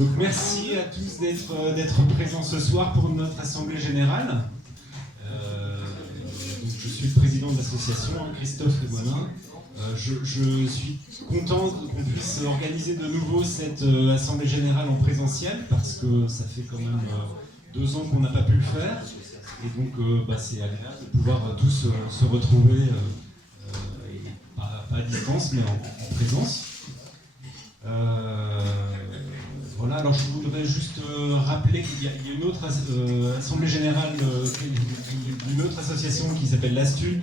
Donc merci à tous d'être présents ce soir pour notre assemblée générale. Donc je suis le président de l'association, Christophe Lemoinin. Je suis content qu'on puisse organiser de nouveau cette assemblée générale en présentiel parce que ça fait quand même 2 ans qu'on n'a pas pu le faire. Et donc c'est agréable de pouvoir tous se retrouver, pas à distance mais en présence. Voilà, alors je voudrais juste rappeler qu'il y a une autre assemblée générale d'une autre association qui s'appelle l'ASTU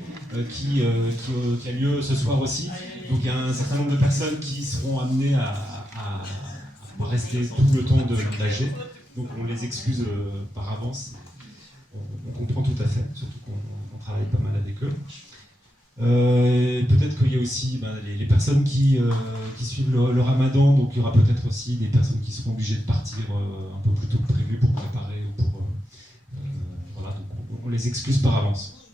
qui a lieu ce soir aussi. Donc il y a un certain nombre de personnes qui seront amenées à rester tout le temps de l'AG. Donc on les excuse par avance. On comprend tout à fait, surtout qu'on travaille pas mal avec eux. Peut-être qu'il y a aussi les personnes qui suivent le ramadan, donc il y aura peut-être aussi des personnes qui seront obligées de partir un peu plus tôt que prévu pour préparer ou pour voilà, donc on les excuse par avance.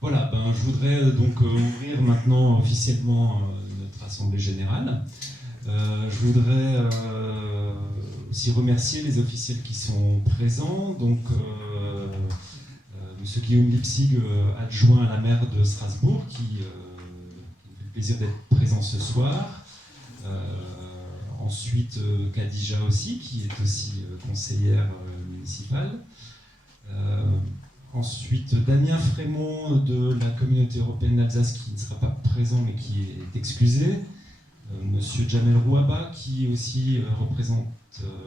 Voilà, je voudrais donc ouvrir maintenant officiellement notre assemblée générale. Je voudrais aussi remercier les officiels qui sont présents. Donc Monsieur Guillaume Lipsig, adjoint à la maire de Strasbourg, qui me fait le plaisir d'être présent ce soir. Ensuite, Khadija aussi, qui est aussi conseillère municipale. Ensuite, Damien Frémont de la communauté européenne d'Alsace, qui ne sera pas présent mais qui est excusé. Monsieur Jamel Rouaba, qui aussi représente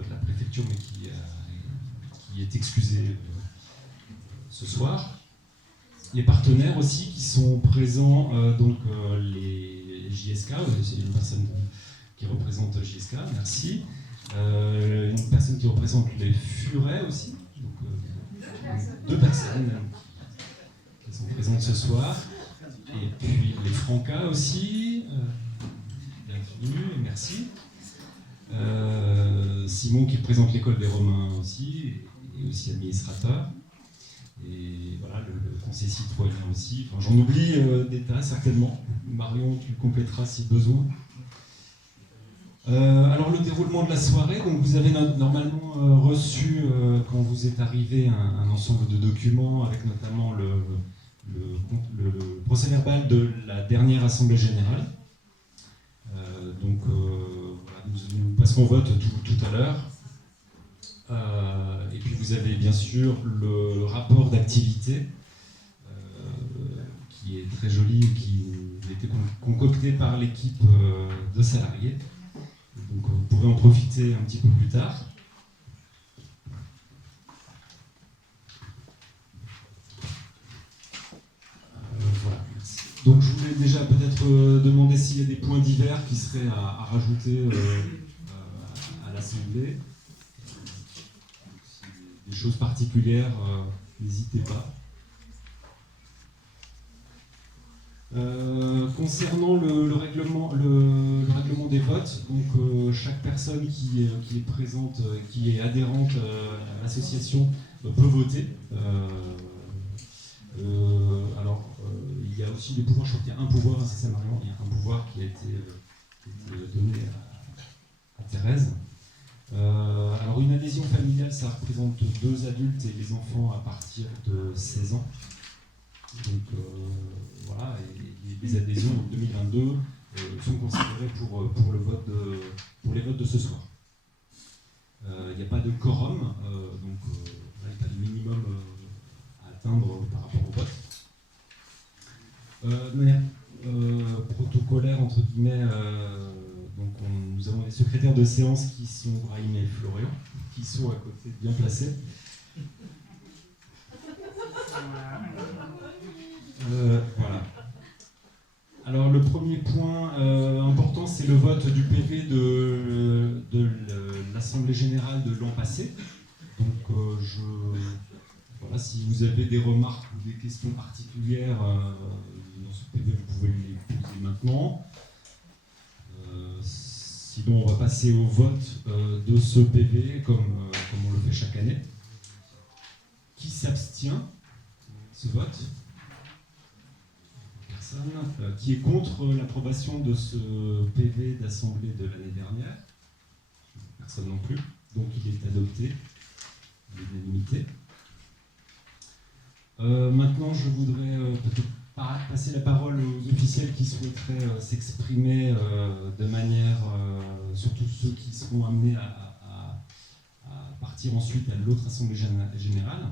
la préfecture mais qui est excusé ce soir. Les partenaires aussi qui sont présents, donc les JSK, c'est une personne qui représente JSK, merci. Une personne qui représente les Furets aussi, donc 2 personnes qui sont présentes ce soir. Et puis les Francas aussi, bienvenue et merci. Simon qui représente l'école des Romains aussi, et aussi administrateur. Et voilà, le conseil citoyen aussi. Enfin, j'en oublie des tas, certainement. Marion, tu compléteras si besoin. Alors, le déroulement de la soirée. Donc, vous avez normalement reçu, quand vous êtes arrivé, un ensemble de documents avec notamment le procès-verbal de la dernière Assemblée générale. Voilà, nous passerons au vote tout à l'heure. Et puis vous avez bien sûr le rapport d'activité qui est très joli et qui a été concocté par l'équipe de salariés. Donc vous pourrez en profiter un petit peu plus tard. Voilà. Donc je voulais déjà peut-être demander s'il y a des points divers qui seraient à rajouter à l'Assemblée. Des choses particulières, n'hésitez pas. Concernant le règlement des votes, donc chaque personne qui est présente, qui est adhérente à l'association peut voter. Il y a aussi des pouvoirs, je crois qu'il y a un pouvoir, c'est ça Marion, il y a un pouvoir qui a été donné à Thérèse. Alors une adhésion familiale, ça représente 2 adultes et les enfants à partir de 16 ans. Donc voilà, et les adhésions en 2022 sont considérées pour les votes de ce soir. Il n'y a pas de quorum, donc il n'y a pas de minimum à atteindre par rapport au vote. De manière protocolaire, entre guillemets, donc nous avons des secrétaires de séance qui sont Brahim et Florian, qui sont à côté bien placés. Voilà. Alors le premier point important, c'est le vote du PV de l'Assemblée générale de l'an passé. Donc voilà, si vous avez des remarques ou des questions particulières dans ce PV, vous pouvez les poser maintenant. Sinon, on va passer au vote de ce PV comme on le fait chaque année. Qui s'abstient ce vote? Personne. Qui est contre l'approbation de ce PV d'assemblée de l'année dernière? personne non plus. Donc il est adopté à l'unanimité. Maintenant, je voudrais peut-être passer la parole aux officiels qui souhaiteraient s'exprimer de manière, surtout ceux qui seront amenés à partir ensuite à l'autre assemblée générale.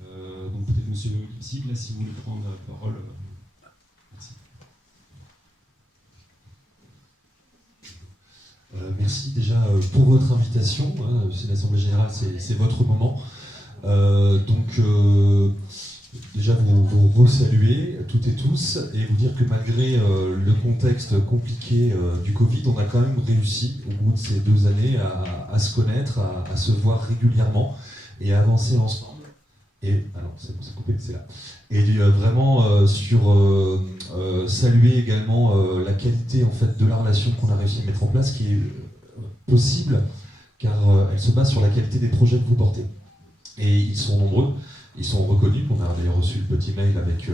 Donc peut-être Monsieur Lipsig, là, si vous voulez prendre la parole. Merci. Merci déjà pour votre invitation. C'est l'Assemblée Générale, c'est votre moment. Déjà vous resaluer toutes et tous et vous dire que malgré le contexte compliqué du Covid, on a quand même réussi au bout de ces 2 années à se connaître, à se voir régulièrement et à avancer ensemble. Et alors c'est bon, c'est coupé, c'est là. Et vraiment saluer également la qualité en fait de la relation qu'on a réussi à mettre en place, qui est possible car elle se base sur la qualité des projets que vous portez. Et ils sont nombreux, ils sont reconnus. On a d'ailleurs reçu le petit mail avec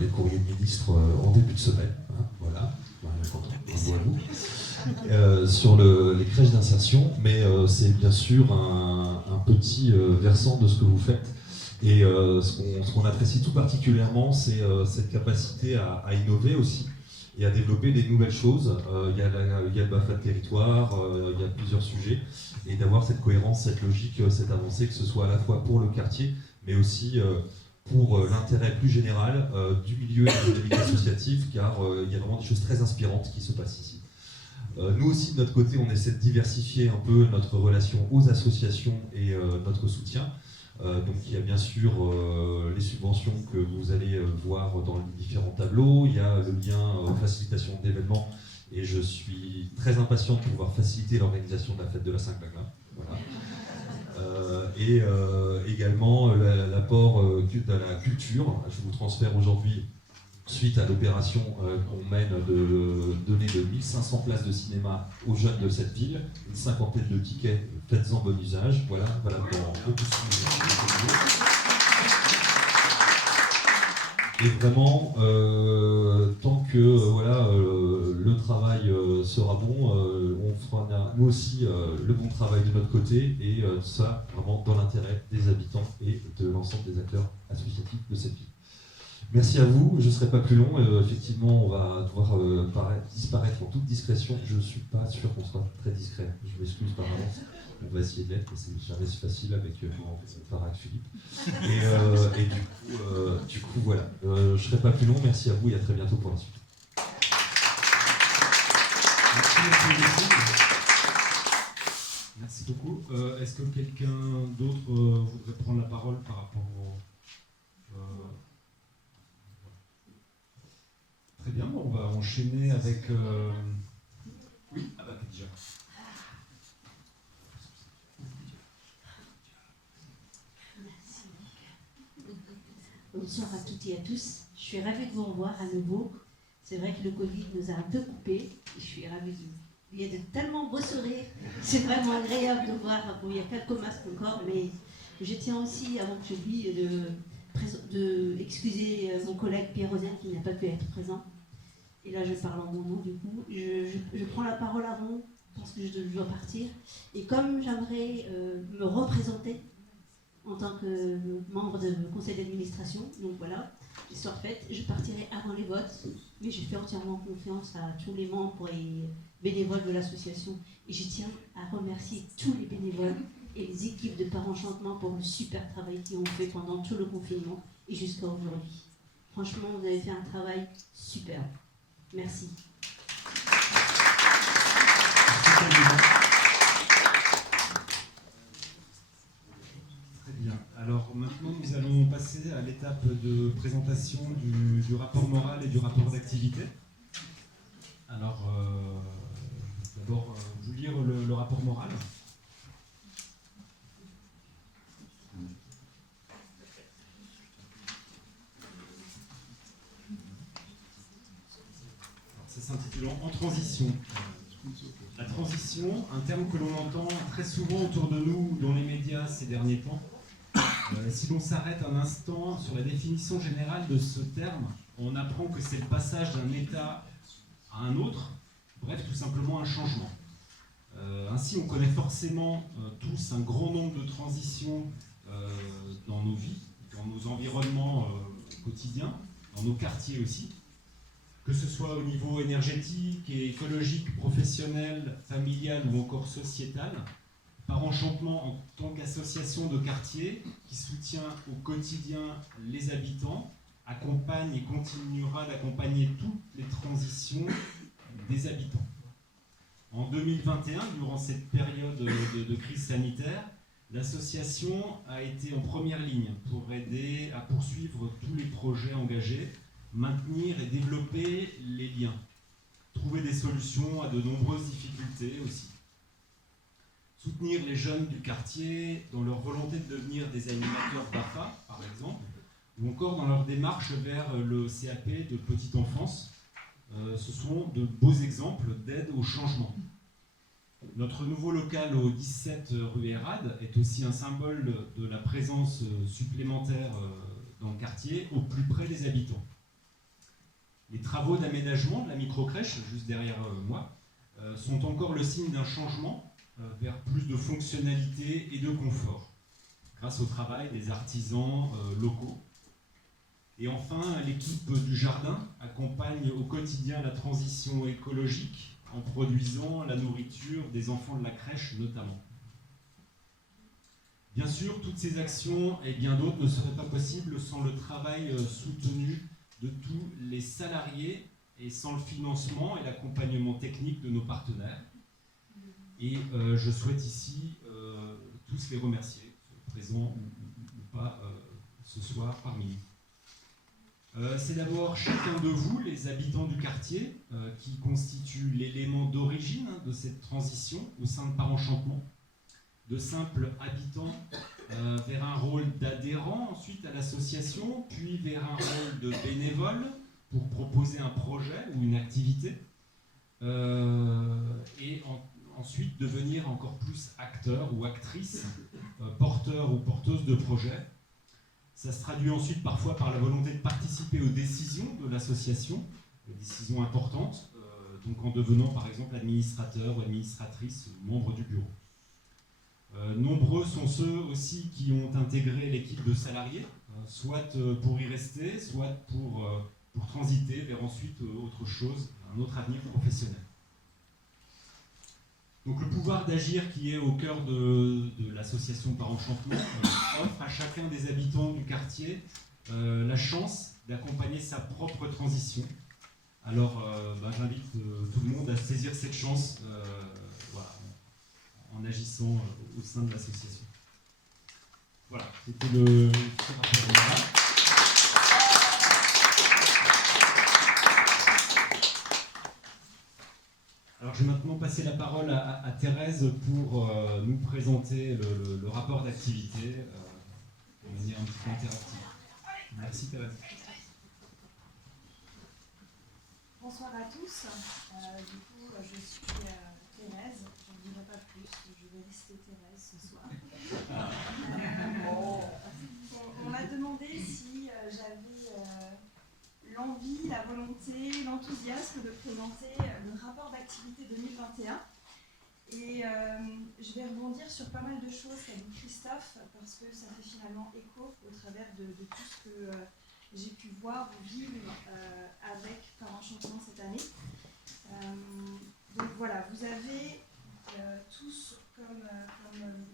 les courriers de ministres en début de semaine. Hein, voilà, bravo à vous. Sur les crèches d'insertion, mais c'est bien sûr un petit versant de ce que vous faites. Et ce qu'on apprécie tout particulièrement, c'est cette capacité à innover aussi et à développer des nouvelles choses. Il y a le BAFA de territoire, il y a plusieurs sujets, et d'avoir cette cohérence, cette logique, cette avancée, que ce soit à la fois pour le quartier, mais aussi pour l'intérêt plus général du milieu et de la dynamique associative, car il y a vraiment des choses très inspirantes qui se passent ici. Nous aussi, de notre côté, on essaie de diversifier un peu notre relation aux associations et notre soutien. Donc il y a bien sûr les subventions que vous allez voir dans les différents tableaux, il y a le lien facilitation d'événements, et je suis très impatient de pouvoir faciliter l'organisation de la fête de la Saint-Glagla. Voilà. Et également l'apport de la culture. Je vous transfère aujourd'hui, suite à l'opération qu'on mène de donner de 1500 places de cinéma aux jeunes de cette ville, une cinquantaine de tickets, faites-en bon usage. Voilà dans beaucoup de sujets. Et vraiment, tant que le travail sera bon, on fera nous aussi le bon travail de notre côté, et ça vraiment dans l'intérêt des habitants et de l'ensemble des acteurs associatifs de cette ville. Merci à vous, je ne serai pas plus long. Effectivement, on va devoir disparaître en toute discrétion. Je ne suis pas sûr qu'on sera très discret. Je m'excuse par avance. On va essayer de l'être, mais c'est jamais facile avec Philippe. Et du coup, voilà. Je ne serai pas plus long. Merci à vous et à très bientôt pour la suite. Merci beaucoup. Est-ce que quelqu'un d'autre voudrait prendre la parole par rapport au... Très bien, on va enchaîner avec... Oui, déjà. Bonsoir à toutes et à tous. Je suis ravie de vous revoir à nouveau. C'est vrai que le Covid nous a un peu coupés. Je suis ravie il y a de tellement beaux sourires. C'est vraiment agréable de voir. Bon, il y a quelques masques encore, mais je tiens aussi, avant que j'oublie, de excuser mon collègue Pierre Rosen qui n'a pas pu être présent. Et là, je parle en mon nom, du coup. Je prends la parole avant, parce que je dois partir. Et comme j'aimerais me représenter en tant que membre du conseil d'administration, donc voilà, l'histoire faite, je partirai avant les votes, mais je fais entièrement confiance à tous les membres et bénévoles de l'association. Et je tiens à remercier tous les bénévoles et les équipes de Par Enchantement pour le super travail qu'ils ont fait pendant tout le confinement et jusqu'à aujourd'hui. Franchement, vous avez fait un travail super. Merci. Très bien. Alors maintenant, nous allons passer à l'étape de présentation du rapport moral et du rapport d'activité. Alors, d'abord, vous lire le rapport moral. S'intitulant En transition. La transition, un terme que l'on entend très souvent autour de nous dans les médias ces derniers temps. Si l'on s'arrête un instant sur la définition générale de ce terme, on apprend que c'est le passage d'un état à un autre, bref, tout simplement un changement. Ainsi, on connaît forcément tous un grand nombre de transitions dans nos vies, dans nos environnements quotidiens, dans nos quartiers aussi, que ce soit au niveau énergétique et écologique, professionnel, familial ou encore sociétal. Par Enchantement, en tant qu'association de quartier qui soutient au quotidien les habitants, accompagne et continuera d'accompagner toutes les transitions des habitants. En 2021, durant cette période de crise sanitaire, l'association a été en première ligne pour aider à poursuivre tous les projets engagés, maintenir et développer les liens, trouver des solutions à de nombreuses difficultés aussi. Soutenir les jeunes du quartier dans leur volonté de devenir des animateurs BAFA, par exemple, ou encore dans leur démarche vers le CAP de petite enfance. Ce sont de beaux exemples d'aide au changement. Notre nouveau local au 17 rue Hérade est aussi un symbole de la présence supplémentaire dans le quartier, au plus près des habitants. Les travaux d'aménagement de la microcrèche, juste derrière moi, sont encore le signe d'un changement vers plus de fonctionnalité et de confort, grâce au travail des artisans locaux. Et enfin, l'équipe du jardin accompagne au quotidien la transition écologique en produisant la nourriture des enfants de la crèche notamment. Bien sûr, toutes ces actions et bien d'autres ne seraient pas possibles sans le travail soutenu de tous les salariés et sans le financement et l'accompagnement technique de nos partenaires. Et je souhaite ici tous les remercier, présents ou pas ce soir parmi nous. C'est d'abord chacun de vous, les habitants du quartier, qui constituent l'élément d'origine de cette transition au sein de Par Enchantement, de simples habitants vers un rôle d'adhérent ensuite à l'association, puis vers un rôle de bénévole pour proposer un projet ou une activité, et ensuite devenir encore plus acteur ou actrice, porteur ou porteuse de projet. Ça se traduit ensuite parfois par la volonté de participer aux décisions de l'association, des décisions importantes, donc en devenant par exemple administrateur ou administratrice ou membre du bureau. Nombreux sont ceux aussi qui ont intégré l'équipe de salariés, soit pour y rester, soit pour transiter vers ensuite autre chose, un autre avenir professionnel. Donc le pouvoir d'agir qui est au cœur de l'association Par Enchantement offre à chacun des habitants du quartier la chance d'accompagner sa propre transition. Alors j'invite tout le monde à saisir cette chance voilà, en agissant au sein de l'association. Voilà, c'était le petit rapport général. Alors je vais maintenant passer la parole à Thérèse pour nous présenter le rapport d'activité de manière un petit peu interactive. Merci Thérèse. Bonsoir à tous. Du coup, je suis Thérèse. Je ne dirai pas plus. Je vais rester Thérèse ce soir. On m'a demandé si j'avais l'envie, la volonté, l'enthousiasme de présenter le rapport d'activité 2021. Et je vais rebondir sur pas mal de choses qu'a dit Christophe, parce que ça fait finalement écho au travers de tout ce que j'ai pu voir ou vivre avec Par Enchantement cette année. Donc voilà, vous avez tous, comme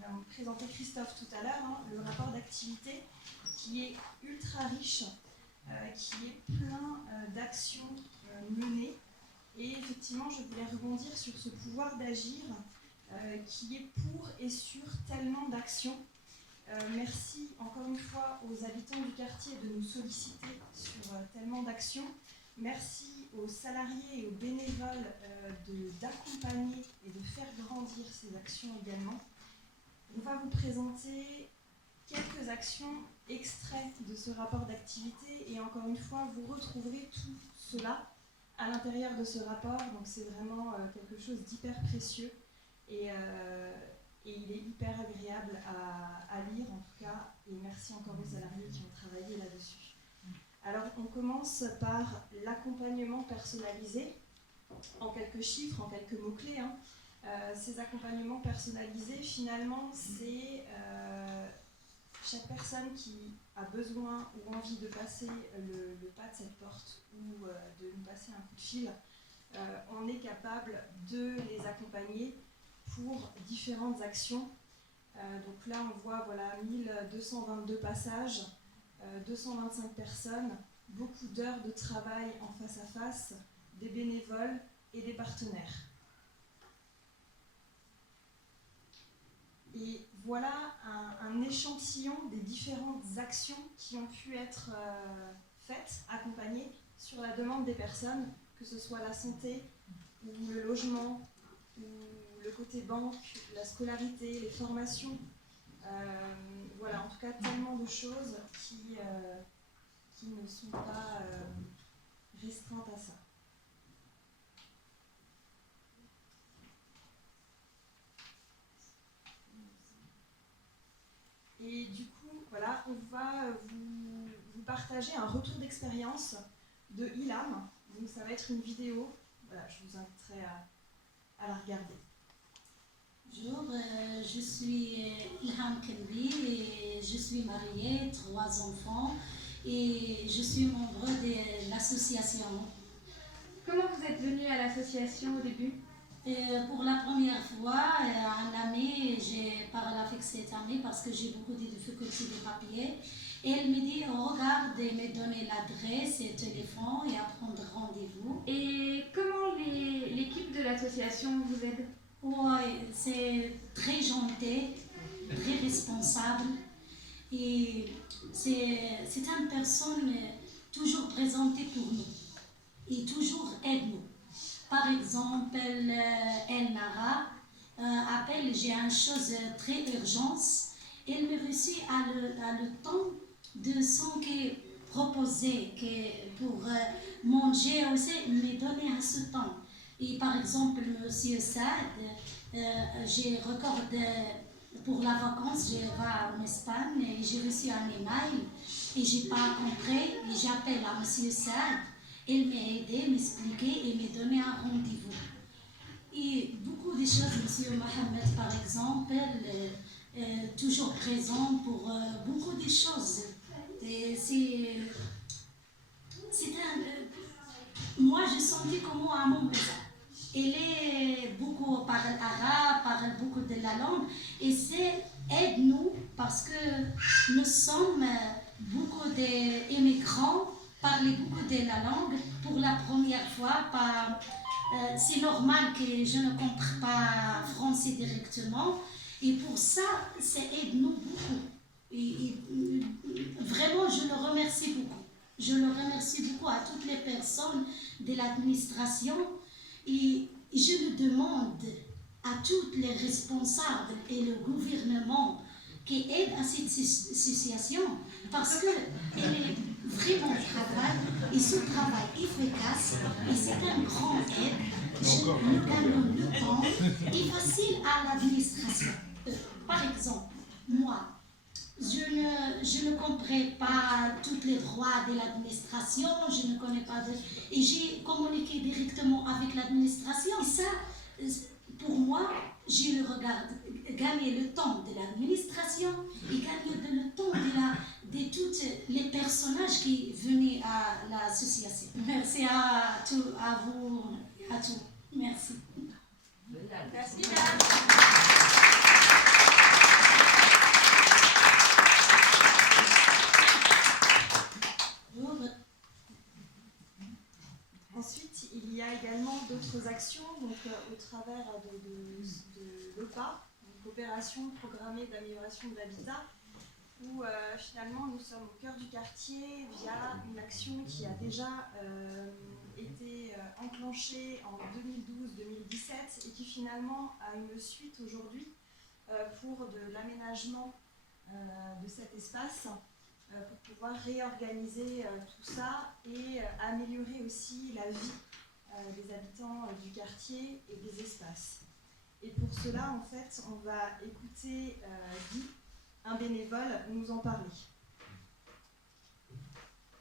l'a présenté Christophe tout à l'heure, le rapport d'activité qui est ultra riche, qui est plein d'actions menées. Et effectivement, je voulais rebondir sur ce pouvoir d'agir qui est pour et sur tellement d'actions. Merci encore une fois aux habitants du quartier de nous solliciter sur tellement d'actions. Merci aux salariés et aux bénévoles d'accompagner et de faire grandir ces actions également. On va vous présenter quelques actions extraits de ce rapport d'activité et encore une fois, vous retrouverez tout cela à l'intérieur de ce rapport. Donc c'est vraiment quelque chose d'hyper précieux et il est hyper agréable à lire en tout cas. Et merci encore aux salariés qui ont travaillé là-dessus. Alors on commence par l'accompagnement personnalisé, en quelques chiffres, en quelques mots-clés. Ces accompagnements personnalisés, finalement, c'est chaque personne qui a besoin ou envie de passer le pas de cette porte ou de nous passer un coup de fil, on est capable de les accompagner pour différentes actions. Donc là, on voit 1222 passages, 225 personnes, beaucoup d'heures de travail en face à face, des bénévoles et des partenaires. Et voilà un échantillon des différentes actions qui ont pu être faites, accompagnées sur la demande des personnes, que ce soit la santé, ou le logement, ou le côté banque, la scolarité, les formations. En tout cas, tellement de choses qui ne sont pas restreintes à ça. Et du coup, on va vous partager un retour d'expérience de Ilham. Donc ça va être une vidéo. Je vous inviterai à la regarder. Bonjour, je suis Ilham Kelbi et je suis mariée, 3 enfants et je suis membre de l'association. Comment vous êtes venue à l'association au début ? Pour la première fois, un ami, j'ai parlé avec cet ami parce que j'ai beaucoup de difficultés de papier. Et elle me dit, regarde, et me donner l'adresse et le téléphone et à prendre rendez-vous. Et comment l'équipe de l'association vous aide ? Oui, c'est très gentil, très responsable. Et c'est une personne toujours présente pour nous et toujours aide nous. Par exemple, Elnara appelle, j'ai une chose très urgente. Elle me reçut à le temps de son qui proposait que pour manger aussi, me donner à ce temps. Et par exemple, Monsieur Saad, j'ai regardé pour la vacance, je vais en Espagne et j'ai reçu un email et je n'ai pas compris et j'appelle à Monsieur Saad. Il m'a aidé, m'expliquer et me donner un rendez-vous. Et beaucoup de choses, M. Mohamed par exemple, toujours présent pour beaucoup de choses. Et moi, j'ai senti comme à mon besoin. Il est beaucoup parle arabe, parle beaucoup de la langue et c'est aide-nous parce que nous sommes beaucoup d'immigrants. Parler beaucoup de la langue pour la première fois. C'est normal que je ne comprends pas français directement. Et pour ça, ça aide-nous beaucoup. Et vraiment, je le remercie beaucoup. Je le remercie beaucoup à toutes les personnes de l'administration. Et je le demande à tous les responsables et le gouvernement qui aident à cette association parce qu'elle est vraiment travail et ce travail efficace et c'est un grand aide. Nous gagnons le temps et facile à l'administration. Par exemple, moi, je ne comprends pas tous les droits de l'administration, je ne connais pas et j'ai communiqué directement avec l'administration. Et ça, pour moi, je le regarde gagner le temps de l'administration et gagner le temps de tous les personnages qui venaient à l'association. Merci à vous, à tous. Merci. Merci. Ensuite, il y a également d'autres actions au travers de l'OPA, donc Opération Programmée d'Amélioration de l'Habitat, où finalement nous sommes au cœur du quartier via une action qui a déjà été enclenchée en 2012-2017 et qui finalement a une suite aujourd'hui pour de l'aménagement de cet espace. Pour pouvoir réorganiser tout ça et améliorer aussi la vie des habitants du quartier et des espaces. Et pour cela, en fait, on va écouter Guy, un bénévole, nous en parler.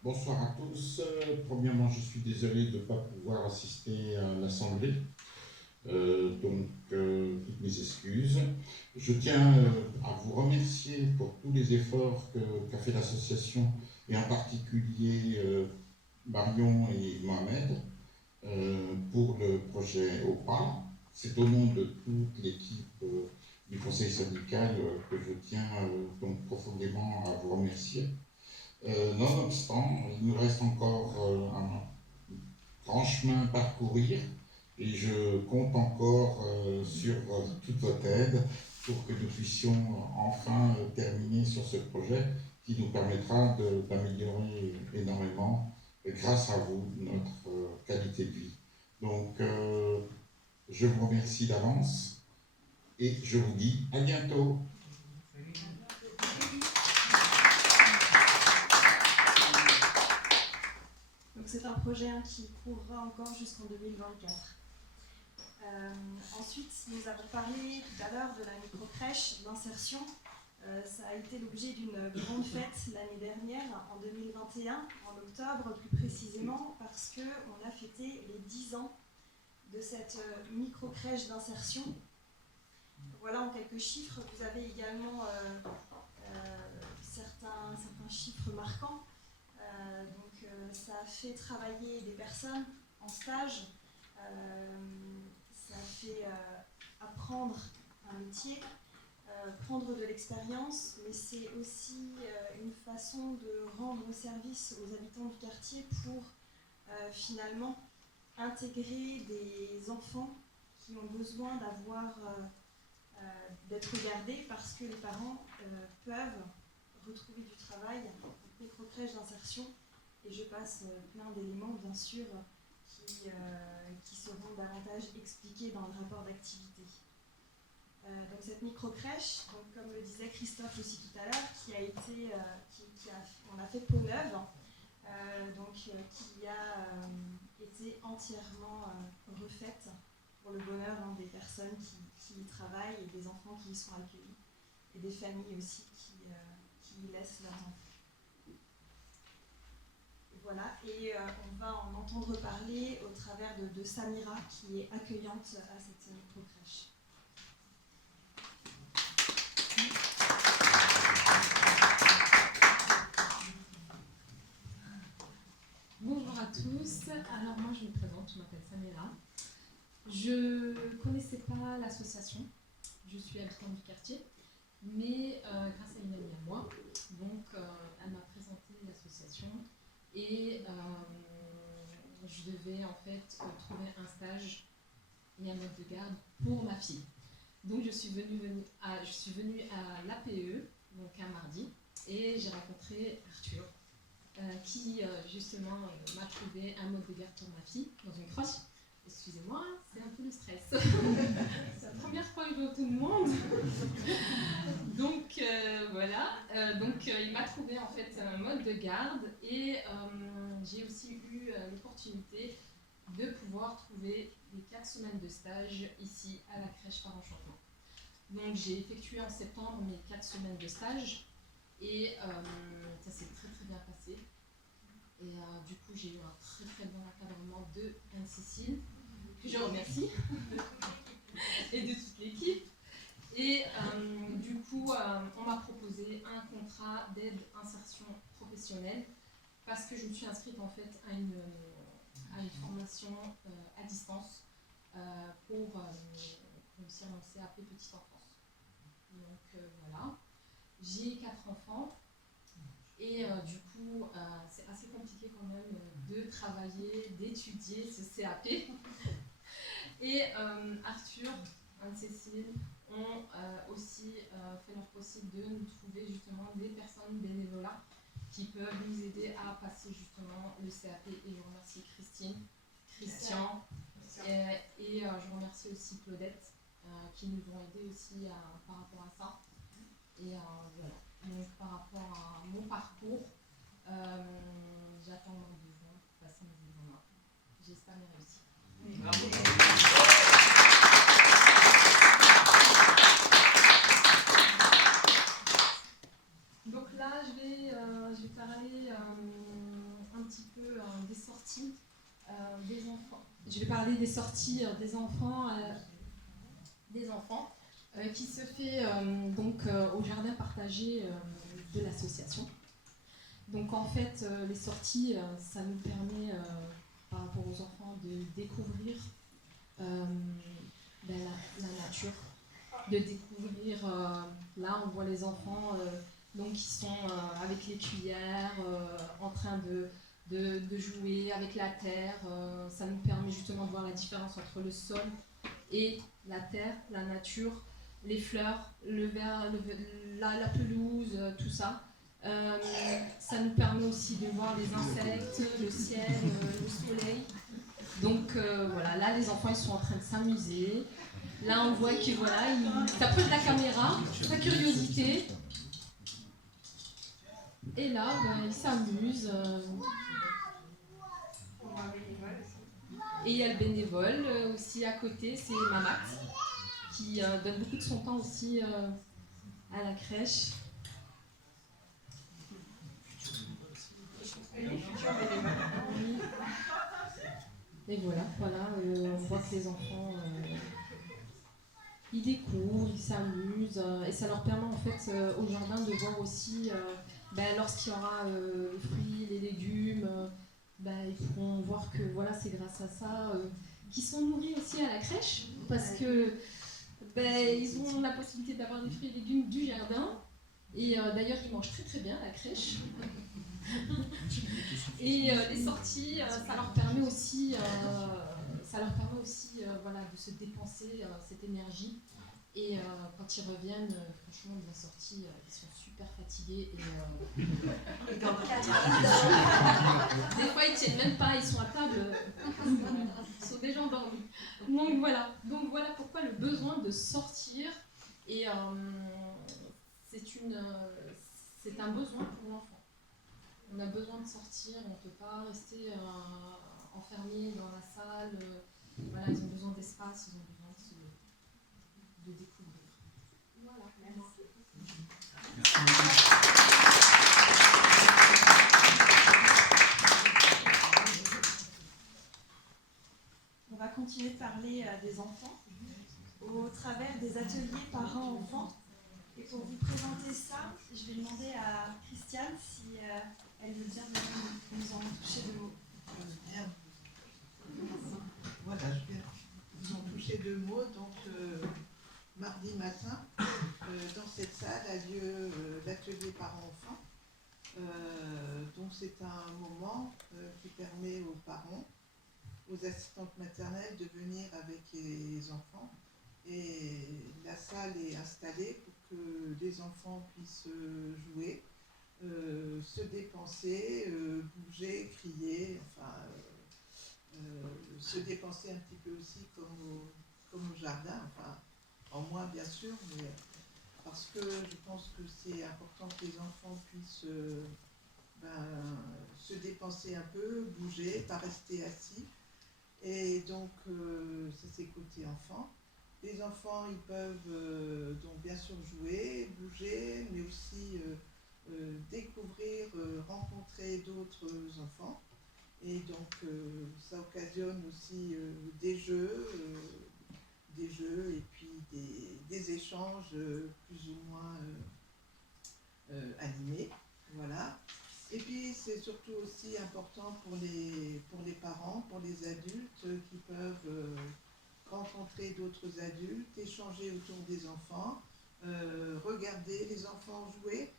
Bonsoir à tous. Premièrement, je suis désolé de ne pas pouvoir assister à l'assemblée. Toutes mes excuses. Je tiens à vous remercier pour tous les efforts qu'a fait l'association, et en particulier Marion et Mohamed, pour le projet OPA. C'est au nom de toute l'équipe du conseil syndical que je tiens donc profondément à vous remercier. Nonobstant, il nous reste encore un grand chemin à parcourir, et je compte encore sur toute votre aide pour que nous puissions enfin terminer sur ce projet qui nous permettra d'améliorer énormément, grâce à vous, notre qualité de vie. Donc, je vous remercie d'avance et je vous dis à bientôt. Donc c'est un projet qui courra encore jusqu'en 2024. Ensuite, nous avons parlé tout à l'heure de la microcrèche d'insertion. Ça a été l'objet d'une grande fête l'année dernière, en 2021, en octobre plus précisément, parce qu'on a fêté les 10 ans de cette microcrèche d'insertion. Voilà en quelques chiffres. Vous avez également certains chiffres marquants. Ça a fait travailler des personnes en stage, ça a fait apprendre un métier, prendre de l'expérience, mais c'est aussi une façon de rendre service aux habitants du quartier pour finalement intégrer des enfants qui ont besoin d'être gardés parce que les parents peuvent retrouver du travail, une microcrèche d'insertion. Et je passe plein d'éléments, bien sûr, qui seront davantage expliqués dans le rapport d'activité. Donc cette microcrèche, comme le disait Christophe aussi tout à l'heure, on a fait peau neuve, qui a été entièrement refaite pour le bonheur des personnes qui y travaillent et des enfants qui y sont accueillis, et des familles aussi qui y laissent leurs enfants. Voilà, et on va en entendre parler au travers de Samira, qui est accueillante à cette microcrèche. Bonjour à tous, alors moi je me présente, je m'appelle Samira. Je ne connaissais pas l'association, je suis habitante du quartier, mais grâce à une amie à moi, donc elle m'a présenté l'association. Et je devais en fait trouver un stage et un mode de garde pour ma fille. Donc je suis venue à l'APE, donc un mardi, et j'ai rencontré Arthur, qui justement m'a trouvé un mode de garde pour ma fille dans une crèche. Excusez-moi, c'est un peu le stress. C'est la première fois que je vois tout le monde. Donc voilà, il m'a trouvé en fait un mode de garde, et j'ai aussi eu l'opportunité de pouvoir trouver les 4 semaines de stage ici à la crèche par enchantement. Donc j'ai effectué en septembre mes 4 semaines de stage, et ça s'est très très bien passé. Et du coup j'ai eu un très très bon encadrement de Anne-Cécile, que je remercie, et de toute l'équipe. Et du coup, on m'a proposé un contrat d'aide insertion professionnelle, parce que je me suis inscrite en fait à une formation à distance pour réussir mon CAP petite enfance. Donc voilà, j'ai 4 enfants, et du coup c'est assez compliqué quand même de travailler, d'étudier ce CAP. Et Arthur, Anne-Cécile ont aussi fait leur possible de nous trouver justement des personnes bénévolat qui peuvent nous aider à passer justement le CAP. Et je remercie Christine, Christian, et je remercie aussi Claudette, qui nous ont aidés aussi par rapport à ça. Et voilà, donc par rapport à mon parcours, j'attends mon 2 ans pour passer mes examens. J'espère y réussir. Donc là, je vais parler un petit peu des sorties des enfants. je vais parler des sorties des enfants qui se fait au jardin partagé de l'association. Donc en fait, les sorties, ça nous permet, par rapport aux enfants, de découvrir la nature, de découvrir, là on voit les enfants qui sont avec les cuillères, en train de jouer avec la terre. Ça nous permet justement de voir la différence entre le sol et la terre, la nature, les fleurs, le verre, la pelouse, tout ça. Ça nous permet aussi de voir les insectes, le ciel, le soleil. Donc voilà, là les enfants ils sont en train de s'amuser. Là on voit que voilà, ça prend de la caméra, sa curiosité. Et là ils s'amusent. Et il y a le bénévole aussi à côté, c'est Mamat, qui donne beaucoup de son temps aussi à la crèche. Et voilà, on voit que les enfants, ils découvrent, ils s'amusent, et ça leur permet en fait au jardin de voir aussi, lorsqu'il y aura les fruits, les légumes, ils pourront voir que voilà, c'est grâce à ça qu'ils sont nourris aussi à la crèche, parce que ils ont la possibilité d'avoir des fruits et légumes du jardin, et d'ailleurs ils mangent très très bien à la crèche. Et les sorties, ça leur permet aussi, de se dépenser cette énergie. Et quand ils reviennent, franchement, de la sortie, ils sont super fatigués. Et dans 4 heures, des fois, ils tiennent même pas, ils sont à table, ils sont déjà endormis. Donc voilà pourquoi le besoin de sortir. Et c'est un besoin pour l'enfant. On a besoin de sortir, on ne peut pas rester enfermé dans la salle. Voilà, ils ont besoin d'espace, ils ont besoin de découvrir. Voilà, merci. On va continuer de parler des enfants au travers des ateliers parents-enfants. Et pour vous présenter ça, je vais demander à Christiane si elle veut bien nous en toucher deux mots. Voilà, je vais vous en toucher deux mots. Donc, mardi matin, dans cette salle a lieu l'atelier parents-enfants. Donc, c'est un moment qui permet aux parents, aux assistantes maternelles de venir avec les enfants. Et la salle est installée pour que les enfants puissent jouer, se dépenser, bouger, crier, se dépenser un petit peu aussi comme au jardin, en moins bien sûr, mais parce que je pense que c'est important que les enfants puissent se dépenser un peu, bouger, pas rester assis. Et donc, ça c'est côté enfant. Les enfants, ils peuvent donc bien sûr jouer, bouger, mais aussi découvrir, rencontrer d'autres enfants. Et donc, ça occasionne aussi des jeux et puis des échanges plus ou moins animés. Voilà. Et puis, c'est surtout aussi important pour les parents, pour les adultes qui peuvent rencontrer d'autres adultes, échanger autour des enfants, regarder les enfants jouer.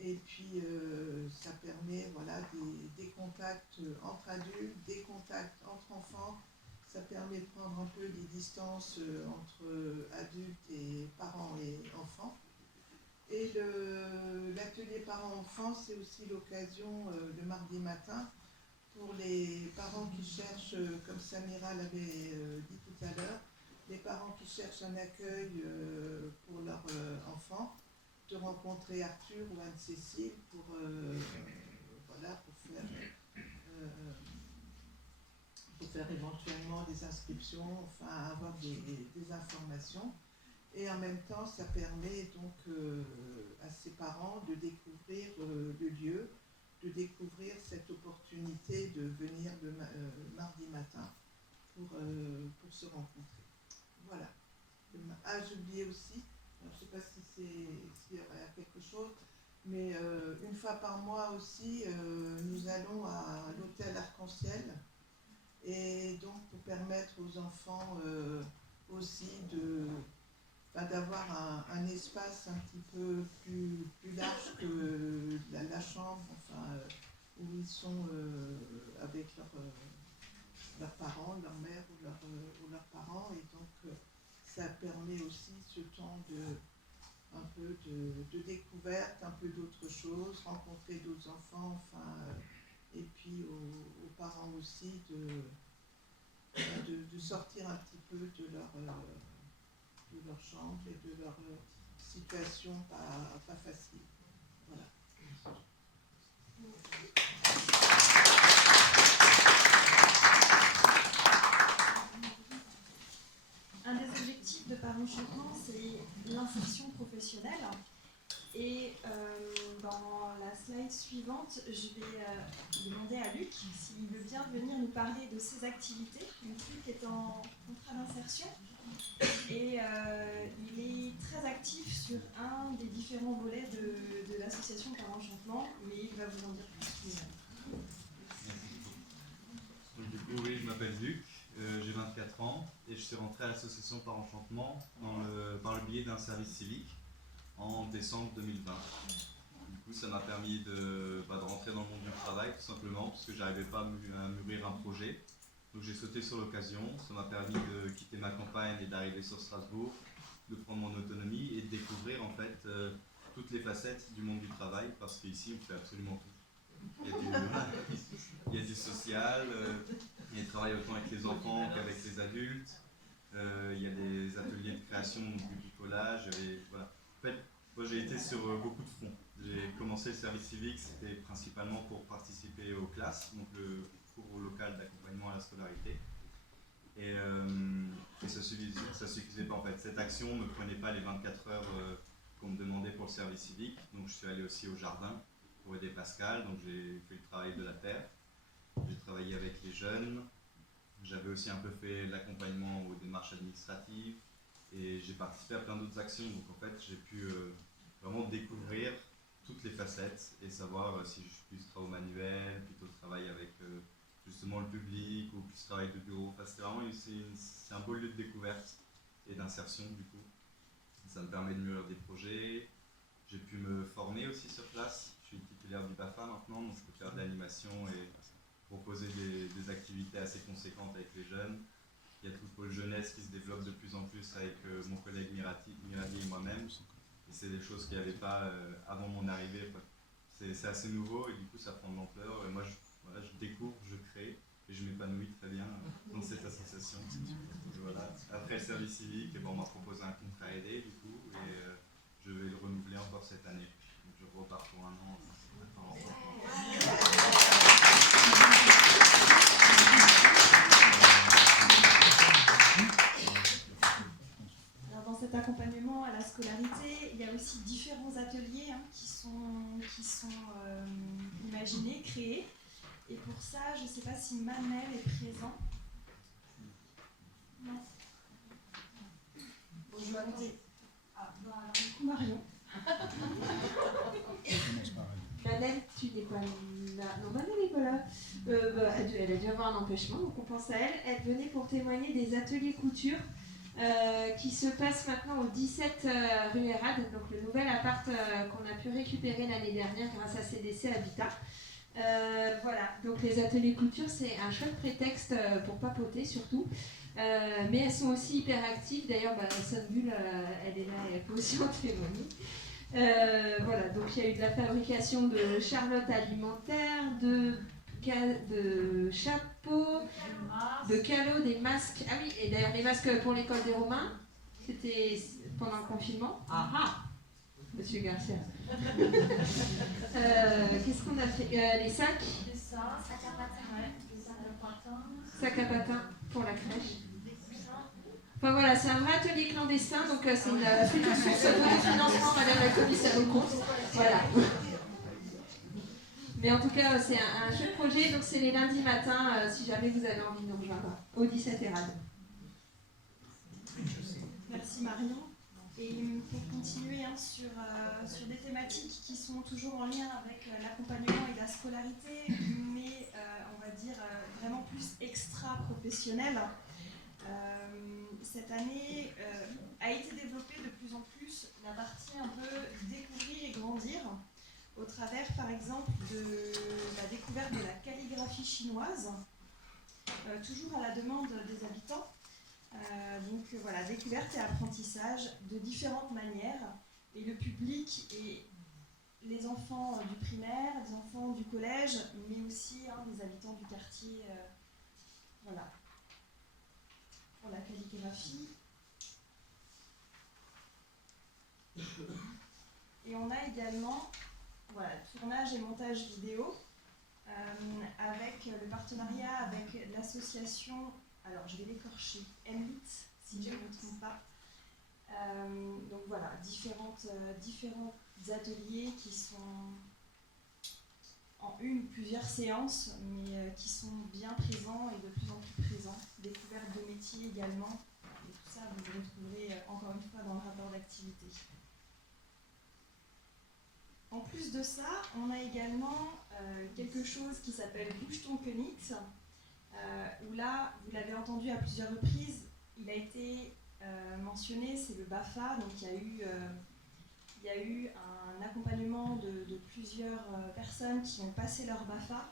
Et puis, ça permet des contacts entre adultes, des contacts entre enfants. Ça permet de prendre un peu des distances entre adultes et parents et enfants. Et l'atelier parents-enfants, c'est aussi l'occasion, le mardi matin, pour les parents qui cherchent, comme Samira l'avait dit tout à l'heure, les parents qui cherchent un accueil pour leurs enfants, de rencontrer Arthur ou Anne-Cécile pour faire éventuellement des inscriptions, avoir des informations. Et en même temps, ça permet donc à ces parents de découvrir le lieu, de découvrir cette opportunité de venir le mardi matin pour se rencontrer. Voilà. Ah, j'ai oublié aussi, je ne sais pas s'il y aurait quelque chose, mais une fois par mois aussi, nous allons à l'hôtel Arc-en-Ciel, et donc pour permettre aux enfants aussi d'avoir un espace un petit peu plus large que la chambre, enfin, où ils sont avec leurs parents, leur mère ou leurs parents, et donc ça permet aussi ce temps un peu de découverte, un peu d'autres choses, rencontrer d'autres enfants, enfin, et puis aux parents aussi de sortir un petit peu de leur chambre et de leur situation pas facile. Voilà. Un des objectifs de Parents Enchantement, c'est l'insertion professionnelle. Et dans la slide suivante, je vais demander à Luc s'il veut bien venir nous parler de ses activités. Donc, Luc est en contrat d'insertion et il est très actif sur un des différents volets de l'association Parents Enchantement, mais il va vous en dire plus. Donc, du coup, oui, je m'appelle Luc, j'ai 24 ans et je suis rentré à l'association Par Enchantement par le biais d'un service civique en décembre 2020. Du coup, ça m'a permis de rentrer dans le monde du travail, tout simplement, parce que je n'arrivais pas à mûrir un projet. Donc j'ai sauté sur l'occasion, ça m'a permis de quitter ma campagne et d'arriver sur Strasbourg, de prendre mon autonomie et de découvrir en fait toutes les facettes du monde du travail, parce qu'ici on fait absolument tout. Il y a du social, il y a du travail autant avec les enfants qu'avec les adultes, il y a des ateliers de création, du bricolage, voilà. En fait, moi j'ai été sur beaucoup de fronts. J'ai commencé le service civique, c'était principalement pour participer aux classes, donc le cours local d'accompagnement à la scolarité. Et ça suffisait pas en fait. Cette action ne prenait pas les 24 heures qu'on me demandait pour le service civique. Donc je suis allé aussi au jardin pour aider Pascal, donc j'ai fait le travail de la terre. J'ai travaillé avec les jeunes. J'avais aussi un peu fait l'accompagnement aux démarches administratives. Et j'ai participé à plein d'autres actions, donc en fait j'ai pu vraiment découvrir toutes les facettes et savoir si je suis plus travail manuel, plutôt travail avec justement le public ou plus travail de bureau. Enfin, c'est un beau lieu de découverte et d'insertion du coup. Ça me permet de mûrir des projets. J'ai pu me former aussi sur place. Je suis titulaire du BAFA maintenant, donc je peux faire de l'animation et proposer des activités assez conséquentes avec les jeunes. Il y a tout le pôle jeunesse qui se développe de plus en plus avec mon collègue Miradi et moi-même. Et c'est des choses qu'il n'y avait pas avant mon arrivée. C'est assez nouveau et du coup ça prend de l'ampleur. Et moi je découvre, je crée et je m'épanouis très bien dans cette association. Et voilà. Après le service civique, on m'a proposé un contrat aidé du coup et je vais le renouveler encore cette année. Donc je repars pour un an. Alors dans cet accompagnement à la scolarité, il y a aussi différents ateliers qui sont imaginés, créés. Et pour ça, je ne sais pas si Manel est présent. Non. Bonjour. Ah, bah, alors, du coup, Marion. Manel, tu n'es pas là. Non, Manel n'est pas là. Elle a dû avoir un empêchement, donc on pense à elle. Elle venait pour témoigner des ateliers couture qui se passent maintenant au 17 rue Hérade, donc le nouvel appart qu'on a pu récupérer l'année dernière grâce à CDC Habitat. Voilà, donc les ateliers couture, c'est un chouette prétexte pour papoter surtout. Mais elles sont aussi hyper actives. D'ailleurs, Sonbulle, elle est là et elle peut aussi en témoigner. Voilà, donc il y a eu de la fabrication de charlottes alimentaires, de chapeaux, de calots, des masques. Ah oui, et d'ailleurs les masques pour l'école des Romains, c'était pendant le confinement. Ah ah, Monsieur Garcia. Qu'est-ce qu'on a fait? Les sacs. Sac à patins pour la crèche. Enfin voilà, c'est un vrai atelier clandestin, donc c'est une future source de financement, madame la commissaire aux comptes. Voilà. Mais en tout cas, c'est un chouette projet. Donc, c'est les lundis matins, si jamais vous avez envie de nous rejoindre, au 17 Hérald. Merci Marion. Et pour continuer sur des thématiques qui sont toujours en lien avec l'accompagnement et la scolarité, mais on va dire vraiment plus extra-professionnel, cette année a été développée de plus en plus la partie un peu découvrir et grandir, au travers par exemple de la découverte de la calligraphie chinoise, toujours à la demande des habitants. Donc voilà, découverte et apprentissage de différentes manières, et le public et les enfants du primaire, les enfants du collège, mais aussi des habitants du quartier, voilà, pour la calligraphie. Et on a également voilà, tournage et montage vidéo avec le partenariat avec l'association, alors je vais l'écorcher, MLIT, si je ne me trompe pas. Donc voilà, différents ateliers qui sont en plusieurs séances, mais qui sont bien présents et de plus en plus présents. Découverte de métiers également, et tout ça vous le retrouverez encore une fois dans le rapport d'activité. En plus de ça, on a également quelque chose qui s'appelle Bouge ton Königs, où là, vous l'avez entendu à plusieurs reprises, il a été mentionné, c'est le BAFA, donc il y a eu un accompagnement de plusieurs personnes qui ont passé leur BAFA.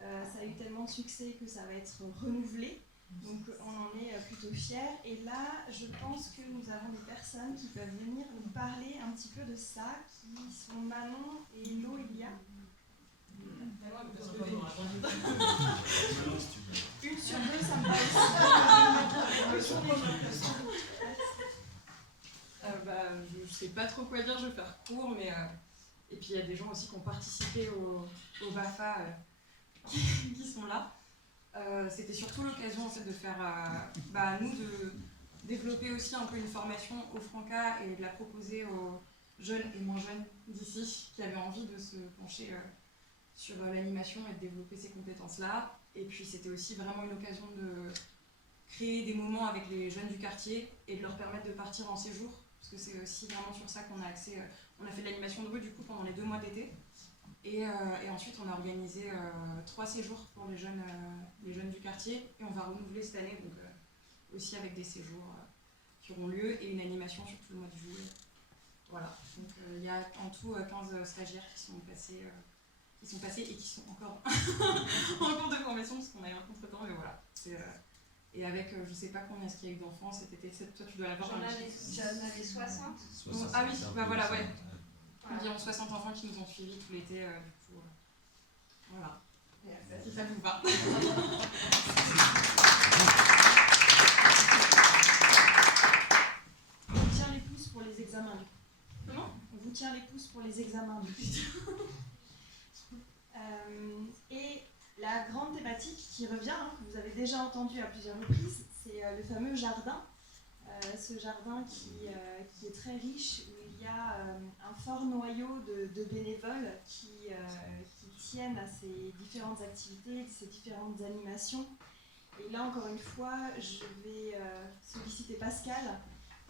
Ça a eu tellement de succès que ça va être renouvelé, donc on en est plutôt fiers. Et là, je pense que nous avons des personnes qui peuvent venir nous parler un petit peu de ça, qui sont Manon et Loélia. Une sur deux, ça me paraît. Je ne sais pas trop quoi dire, je vais faire court, mais et puis il y a des gens aussi qui ont participé au BAFA qui sont là. C'était surtout l'occasion en fait, de faire, nous, de développer aussi un peu une formation au Franca et de la proposer aux jeunes et moins jeunes d'ici qui avaient envie de se pencher sur l'animation et de développer ces compétences-là. Et puis c'était aussi vraiment une occasion de créer des moments avec les jeunes du quartier et de leur permettre de partir en séjour, parce que c'est aussi vraiment sur ça qu'on a accès. On a fait de l'animation de rue du coup pendant les 2 mois d'été, et ensuite on a organisé 3 séjours pour les jeunes du quartier, et on va renouveler cette année, donc aussi avec des séjours qui auront lieu et une animation sur tout le mois de juillet. Voilà, donc il y a en tout 15 stagiaires qui sont passés et qui sont encore en cours de formation, parce qu'on a eu un contre-temps, mais voilà. Et avec, je sais pas combien est-ce qu'il y a eu d'enfants cet été, toi tu dois l'avoir. J'en avais 60. Ah oui, voilà, ouais. Environ 60 enfants qui nous ont suivis tout l'été, du coup. Voilà. Si ça vous va. On vous tient les pouces pour les examens. Comment ? On vous tient les pouces pour les examens. Et la grande thématique qui revient, que vous avez déjà entendu à plusieurs reprises, c'est le fameux jardin. Ce jardin qui est très riche, où il y a un fort noyau de bénévoles qui tiennent à ces différentes activités, ces différentes animations. Et là, encore une fois, je vais solliciter Pascal,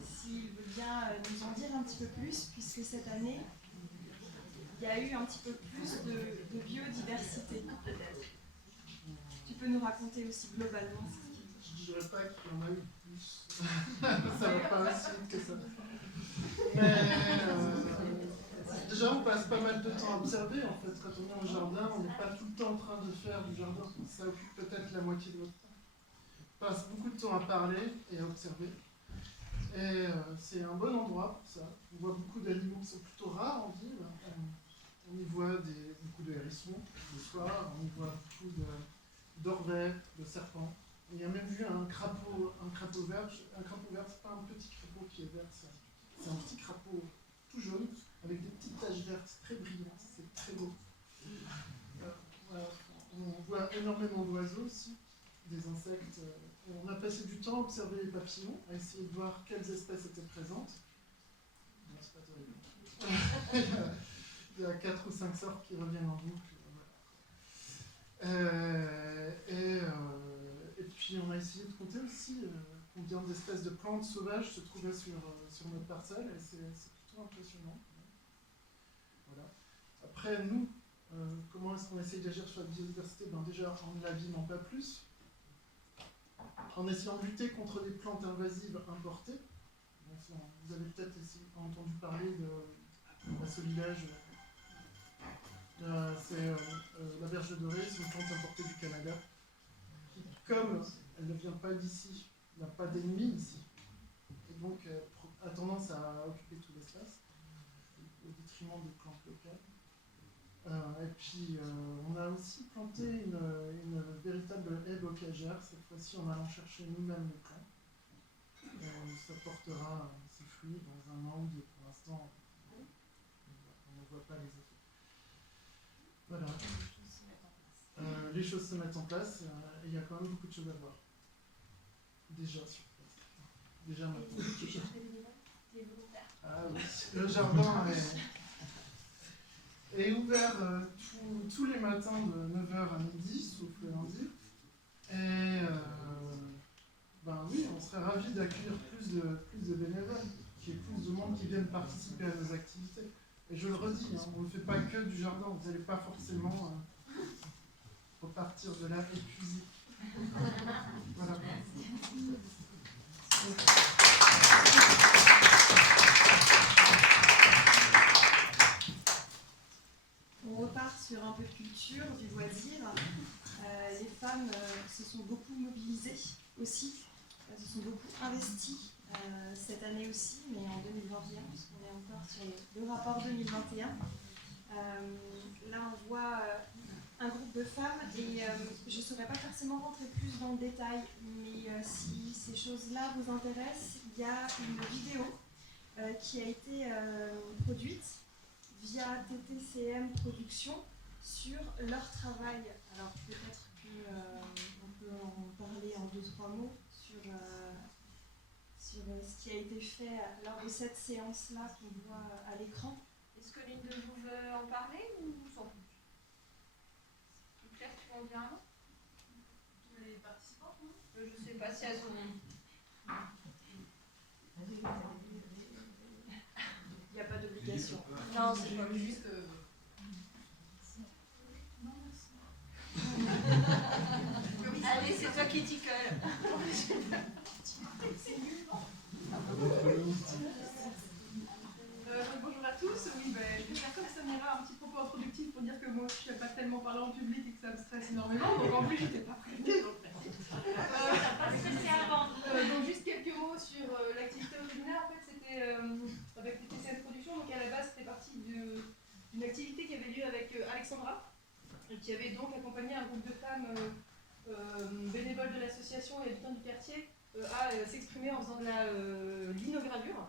s'il veut bien nous en dire un petit peu plus, puisque cette année, il y a eu un petit peu plus de biodiversité. Tu peux nous raconter aussi globalement ce qui... Je ne dirais pas qu'il y en a eu plus. Ça va pas aussi vite que ça. Mais déjà, on passe pas mal de temps à observer. En fait, quand on est au jardin, on n'est pas tout le temps en train de faire du jardin. Ça occupe peut-être la moitié de votre temps. On passe beaucoup de temps à parler et à observer. Et c'est un bon endroit pour ça. On voit beaucoup d'animaux qui sont plutôt rares en ville. On y voit beaucoup de hérissons le soir, on y voit beaucoup d'orvets, de serpents. Il y a même vu un crapaud vert. Un crapaud vert, c'est pas un petit crapaud qui est vert, c'est un petit crapaud tout jaune avec des petites taches vertes très brillantes. C'est très beau. Voilà. On voit énormément d'oiseaux aussi, des insectes. On a passé du temps à observer les papillons, à essayer de voir quelles espèces étaient présentes. Non, c'est pas terrible. Il y a 4 ou 5 sortes qui reviennent en boucle. Et puis on a essayé de compter aussi combien d'espèces de plantes sauvages se trouvaient sur notre parcelle, et c'est plutôt impressionnant. Voilà. Après, nous, comment est-ce qu'on essaye d'agir sur la biodiversité? Déjà, en ne l'abîmant pas plus, en essayant de lutter contre des plantes invasives importées. Donc, vous avez peut-être entendu parler de la solilège. C'est la berge dorée, c'est une plante importée du Canada, qui, comme elle ne vient pas d'ici, n'a pas d'ennemis ici, et donc a tendance à occuper tout l'espace, au détriment des plantes locales. Et puis on a aussi planté une véritable haie bocagère, cette fois-ci en allant chercher nous-mêmes les plants. Ça portera ses fruits dans 1 an ou 2. Pour l'instant, on ne voit pas les effets. Voilà. Les choses se mettent en place, et il y a quand même beaucoup de choses à voir. Déjà sur place. Déjà maintenant. Tu cherches des bénévoles? Des volontaires? Ah oui, le jardin est ouvert tous les matins de 9h à midi, sauf le lundi. Et ben oui, on serait ravis d'accueillir plus de bénévoles, qu'il y ait plus de monde qui viennent participer à nos activités. Et je le redis, hein, on ne fait pas que du jardin, vous n'allez pas forcément repartir de là épuisé. Voilà. On repart sur un peu de culture, du loisir. Les femmes se sont beaucoup mobilisées aussi, elles se sont beaucoup investies cette année aussi, mais en 2021, parce qu'on est encore sur le rapport 2021. Là, on voit un groupe de femmes, et je ne saurais pas forcément rentrer plus dans le détail, mais si ces choses-là vous intéressent, il y a une vidéo qui a été produite via TTCM Productions sur leur travail. Alors peut-être qu'on peut en parler en 2-3 mots sur ce qui a été fait lors de cette séance-là qu'on voit à l'écran. Est-ce que l'une de vous veut en parler ou sans plus? Claire, tu veux en dire un mot? Tous les participants? Je ne sais pas si elles ont... Il n'y a pas d'obligation. Non, c'est pas juste... Allez, c'est toi qui t'y colle. Bonjour à tous. Oui, je vais faire comme Samira un petit propos introductif pour dire que moi je ne sais pas tellement parler en public et que ça me stresse énormément, donc en plus je n'étais pas prévenue. Donc juste quelques mots sur l'activité originale. En fait, c'était avec TTCM Productions, donc à la base c'était parti d'une activité qui avait lieu avec Alexandra, qui avait donc accompagné un groupe de femmes bénévoles de l'association et habitants du quartier à s'exprimer en faisant de l'inogravure.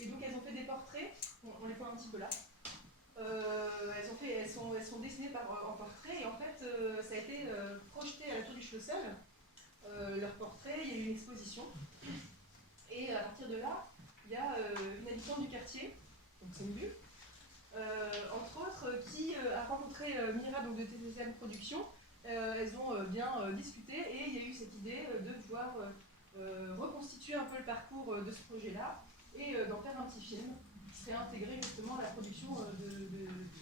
Et donc elles ont fait des portraits, on les voit un petit peu là. Elles sont dessinées en portrait, et en fait ça a été projeté à la Tour du Schlossel, leurs portraits, il y a eu une exposition. Et à partir de là, il y a une habitante du quartier, donc c'est une vue, entre autres, qui a rencontré Mira donc, de TTCM Productions. Elles ont bien discuté, et il y a eu cette idée de pouvoir reconstituer un peu le parcours de ce projet-là, et d'en faire un petit film qui serait intégré justement à la production de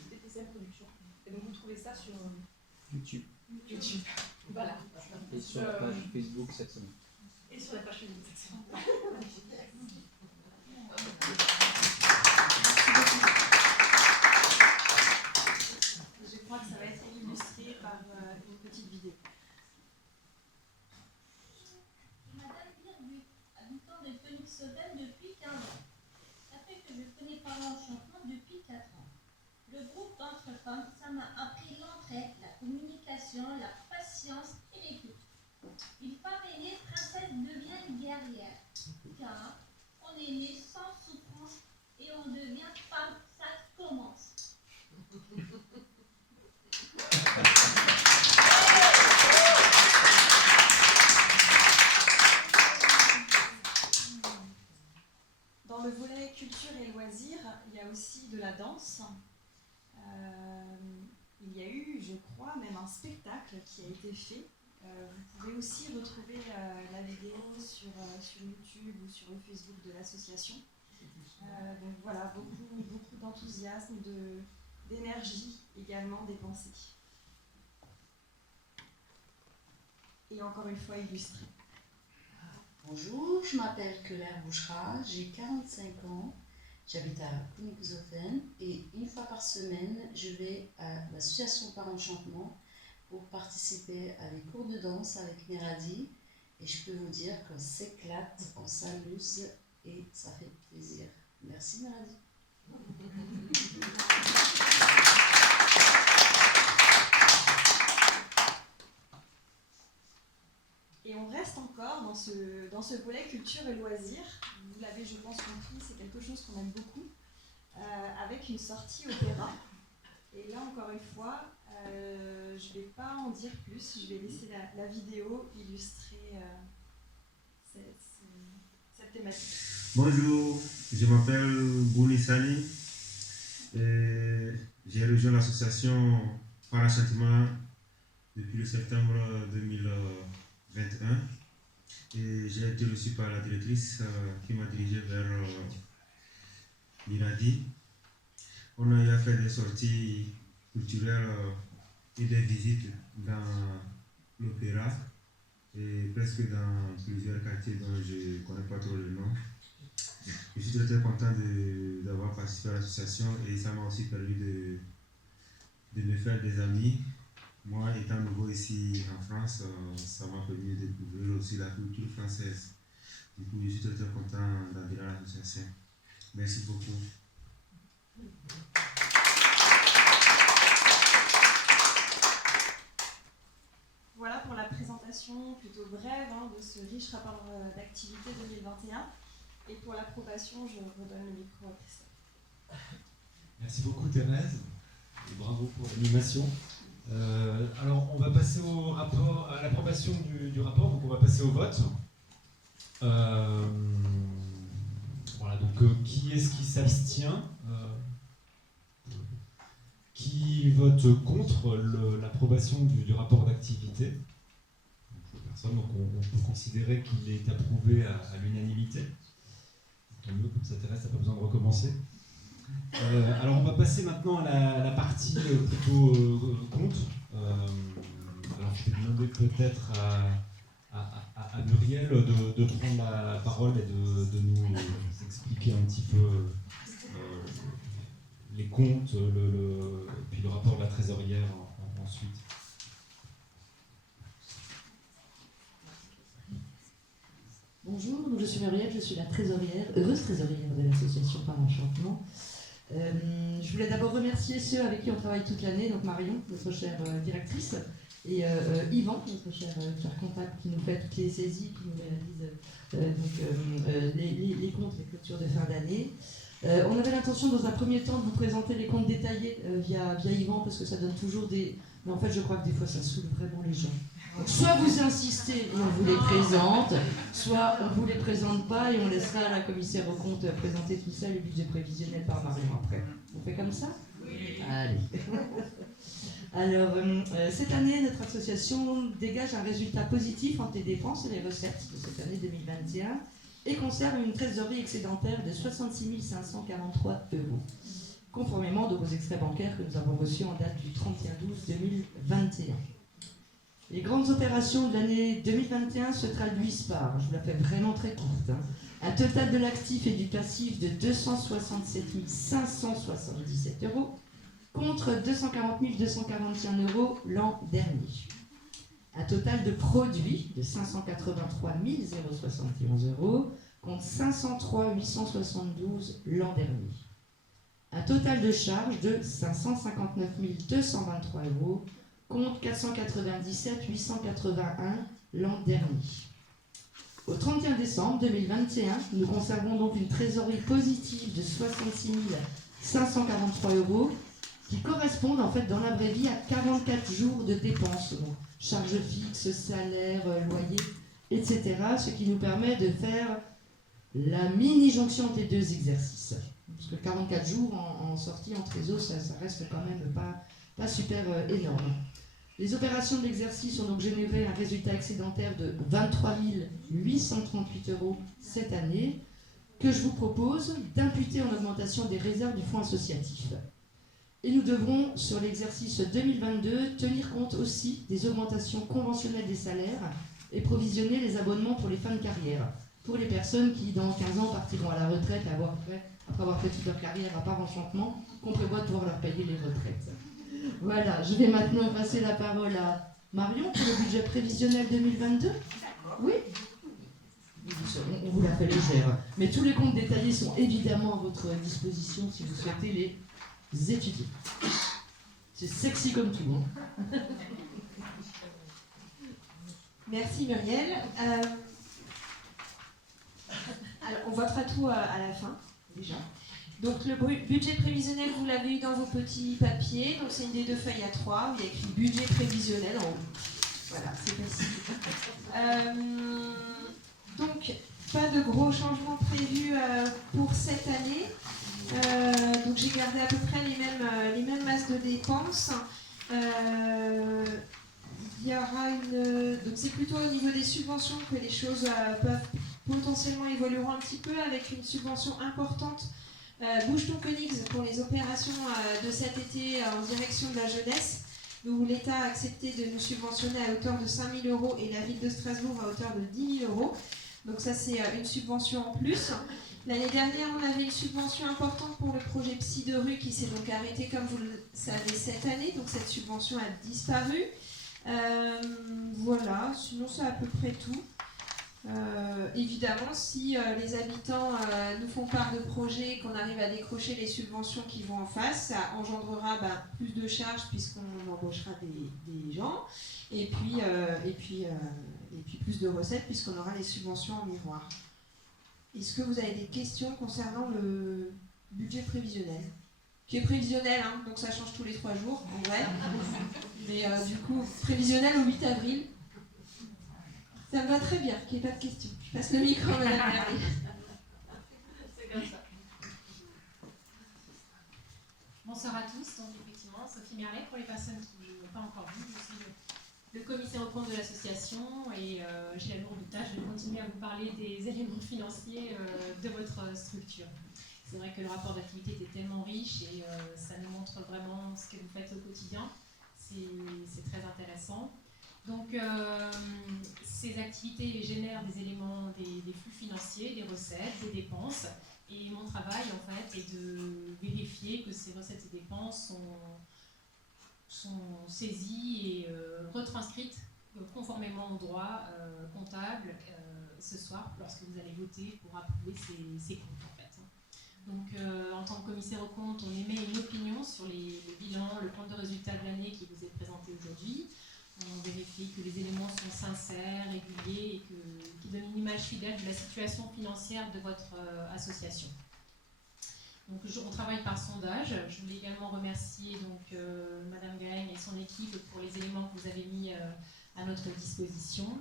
TTCM Productions. Et donc vous trouvez ça sur YouTube. Voilà. Et sur la page Facebook cette semaine. Et sur la page Facebook cette semaine. Je crois que ça va être illustré par une petite vidéo. Madame Birbuc, habitant de Phoenix-Sauvaine depuis 15 ans. Ça fait que je connais par l'enchantement depuis 4 ans. Le groupe d'entre femmes, ça m'a appris l'entraide, la communication, la patience et l'écoute. Une femme est née princesse devient guerrière. Car on est né sans souffrance et on devient femme, ça commence. Dans le volet culture et loisirs, il y a aussi de la danse. il y a eu, je crois, même un spectacle qui a été fait. Vous pouvez aussi retrouver la vidéo sur YouTube ou sur le Facebook de l'association. Donc voilà, beaucoup d'enthousiasme, d'énergie également dépensée. Et encore une fois illustrée. Bonjour, je m'appelle Claire Bouchra, j'ai 45 ans, j'habite à Kounikouzophen et une fois par semaine, je vais à l'association Par Enchantement pour participer à des cours de danse avec Miradi et je peux vous dire qu'on s'éclate, on s'amuse et ça fait plaisir. Merci Miradi. Et on reste encore dans ce volet culture et loisirs. Vous l'avez, je pense, compris, c'est quelque chose qu'on aime beaucoup, avec une sortie opéra. Et là, encore une fois, je ne vais pas en dire plus, je vais laisser la vidéo illustrer cette thématique. Bonjour, je m'appelle Bouni Sani. J'ai rejoint l'association Par Enchantement depuis le septembre 2021 et j'ai été reçu par la directrice qui m'a dirigé vers Miradi. On a eu à faire des sorties culturelles et des visites dans l'opéra et presque dans plusieurs quartiers dont je ne connais pas trop le nom. Je suis très content d'avoir participé à l'association et ça m'a aussi permis de me faire des amis. Moi, étant nouveau ici en France, ça m'a permis de découvrir aussi la culture française. Du coup, je suis très content d'adhérer à l'association. Merci beaucoup. Voilà pour la présentation plutôt brève de ce riche rapport d'activité 2021. Et pour l'approbation, je redonne le micro à Christophe. Merci beaucoup Thérèse, et bravo pour l'animation. Alors on va passer au rapport, à l'approbation du rapport, donc on va passer au vote. Voilà, donc qui est-ce qui s'abstient qui vote contre l'approbation du rapport d'activité? Personne, donc on peut considérer qu'il est approuvé à l'unanimité. Tant mieux, comme ça Thérèse n'a pas besoin de recommencer. Alors on va passer maintenant à la partie plutôt compte. Alors je vais demander peut-être à Muriel de prendre la parole et de nous expliquer un petit peu les comptes, puis le rapport de la trésorière ensuite. Bonjour, donc je suis Muriel, je suis la trésorière, heureuse trésorière de l'association Par Enchantement. Je voulais d'abord remercier ceux avec qui on travaille toute l'année, donc Marion, notre chère directrice, et Yvan, notre cher comptable, qui nous fait toutes les saisies, qui nous réalise les comptes, les clôtures de fin d'année. On avait l'intention dans un premier temps de vous présenter les comptes détaillés via Yvan, parce que ça donne toujours des... Mais en fait, je crois que des fois, ça saoule vraiment les gens. Donc, soit vous insistez et on vous les présente, soit on ne vous les présente pas et on laissera à la commissaire aux comptes présenter tout ça, le budget prévisionnel par Marion après. On fait comme ça? Oui. Allez. Alors, cette année, notre association dégage un résultat positif entre les dépenses et les recettes de cette année 2021 et conserve une trésorerie excédentaire de 66 543 €, conformément aux extraits bancaires que nous avons reçus en date du 31/12/2021. Les grandes opérations de l'année 2021 se traduisent par, je vous la fais vraiment très courte, un total de l'actif et du passif de 267 577 € contre 240 241 € l'an dernier. Un total de produits de 583 071 € contre 503 872 l'an dernier. Un total de charges de 559 223 € contre 497 881 l'an dernier. Au 31 décembre 2021, nous conservons donc une trésorerie positive de 66 543 € qui correspondent en fait dans la vraie vie à 44 jours de dépenses, donc charges fixes, salaires, loyers, etc. Ce qui nous permet de faire la mini-jonction des deux exercices. Parce que 44 jours en sortie, en trésor, ça reste quand même pas pas super énorme. Les opérations de l'exercice ont donc généré un résultat excédentaire de 23 838 € cette année, que je vous propose d'imputer en augmentation des réserves du fonds associatif. Et nous devrons, sur l'exercice 2022, tenir compte aussi des augmentations conventionnelles des salaires et provisionner les abonnements pour les fins de carrière, pour les personnes qui, dans 15 ans, partiront à la retraite après avoir fait toute leur carrière à part enchantement, qu'on prévoit de pouvoir leur payer les retraites. Voilà, je vais maintenant passer la parole à Marion pour le budget prévisionnel 2022. Oui, on vous la fait légère. Mais tous les comptes détaillés sont évidemment à votre disposition si vous souhaitez les étudier. C'est sexy comme tout. Hein. Merci Muriel. Alors, on votera tout à la fin, déjà. Donc le budget prévisionnel, vous l'avez eu dans vos petits papiers. Donc c'est une des 2 feuilles à 3 où il y a écrit budget prévisionnel en haut. Voilà, c'est facile. Donc pas de gros changements prévus pour cette année. Donc j'ai gardé à peu près les mêmes masses de dépenses. Il y aura donc c'est plutôt au niveau des subventions que les choses peuvent potentiellement évolueront un petit peu, avec une subvention importante Bouge ton Koenigs pour les opérations de cet été en direction de la jeunesse, où l'État a accepté de nous subventionner à hauteur de 5 000 € et la ville de Strasbourg à hauteur de 10 000 €. Donc ça c'est une subvention en plus. L'année dernière on avait une subvention importante pour le projet Psy de rue qui s'est donc arrêté comme vous le savez cette année, donc cette subvention a disparu. Voilà, sinon c'est à peu près tout. Évidemment, si les habitants nous font part de projets, qu'on arrive à décrocher les subventions qui vont en face, ça engendrera plus de charges puisqu'on embauchera des gens, et puis plus de recettes puisqu'on aura les subventions en miroir. Est-ce que vous avez des questions concernant le budget prévisionnel ? Qui est prévisionnel, hein, donc ça change tous les 3 jours, en vrai. Mais du coup, prévisionnel au 8 avril. Ça me va très bien, qu'il n'y ait pas de questions. Je passe le micro à Madame Merlet. C'est comme ça. Bonsoir à tous. Donc effectivement, Sophie Merlet, pour les personnes qui n'ont pas encore vu, je suis le commissaire au compte de l'association et j'ai la lourde tâche de continuer à vous parler des éléments financiers de votre structure. C'est vrai que le rapport d'activité était tellement riche et ça nous montre vraiment ce que vous faites au quotidien. C'est très intéressant. Donc, ces activités génèrent des éléments, des flux financiers, des recettes, des dépenses. Et mon travail, en fait, est de vérifier que ces recettes et dépenses sont saisies et retranscrites conformément au droit comptable ce soir, lorsque vous allez voter pour approuver ces comptes, en fait. Donc, en tant que commissaire aux comptes, on émet une opinion sur le bilan, le compte de résultat de l'année qui vous est présenté aujourd'hui. On vérifie que les éléments sont sincères, réguliers et qui donnent une image fidèle de la situation financière de votre association. Donc, on travaille par sondage. Je voulais également remercier Madame Gaëlle et son équipe pour les éléments que vous avez mis à notre disposition.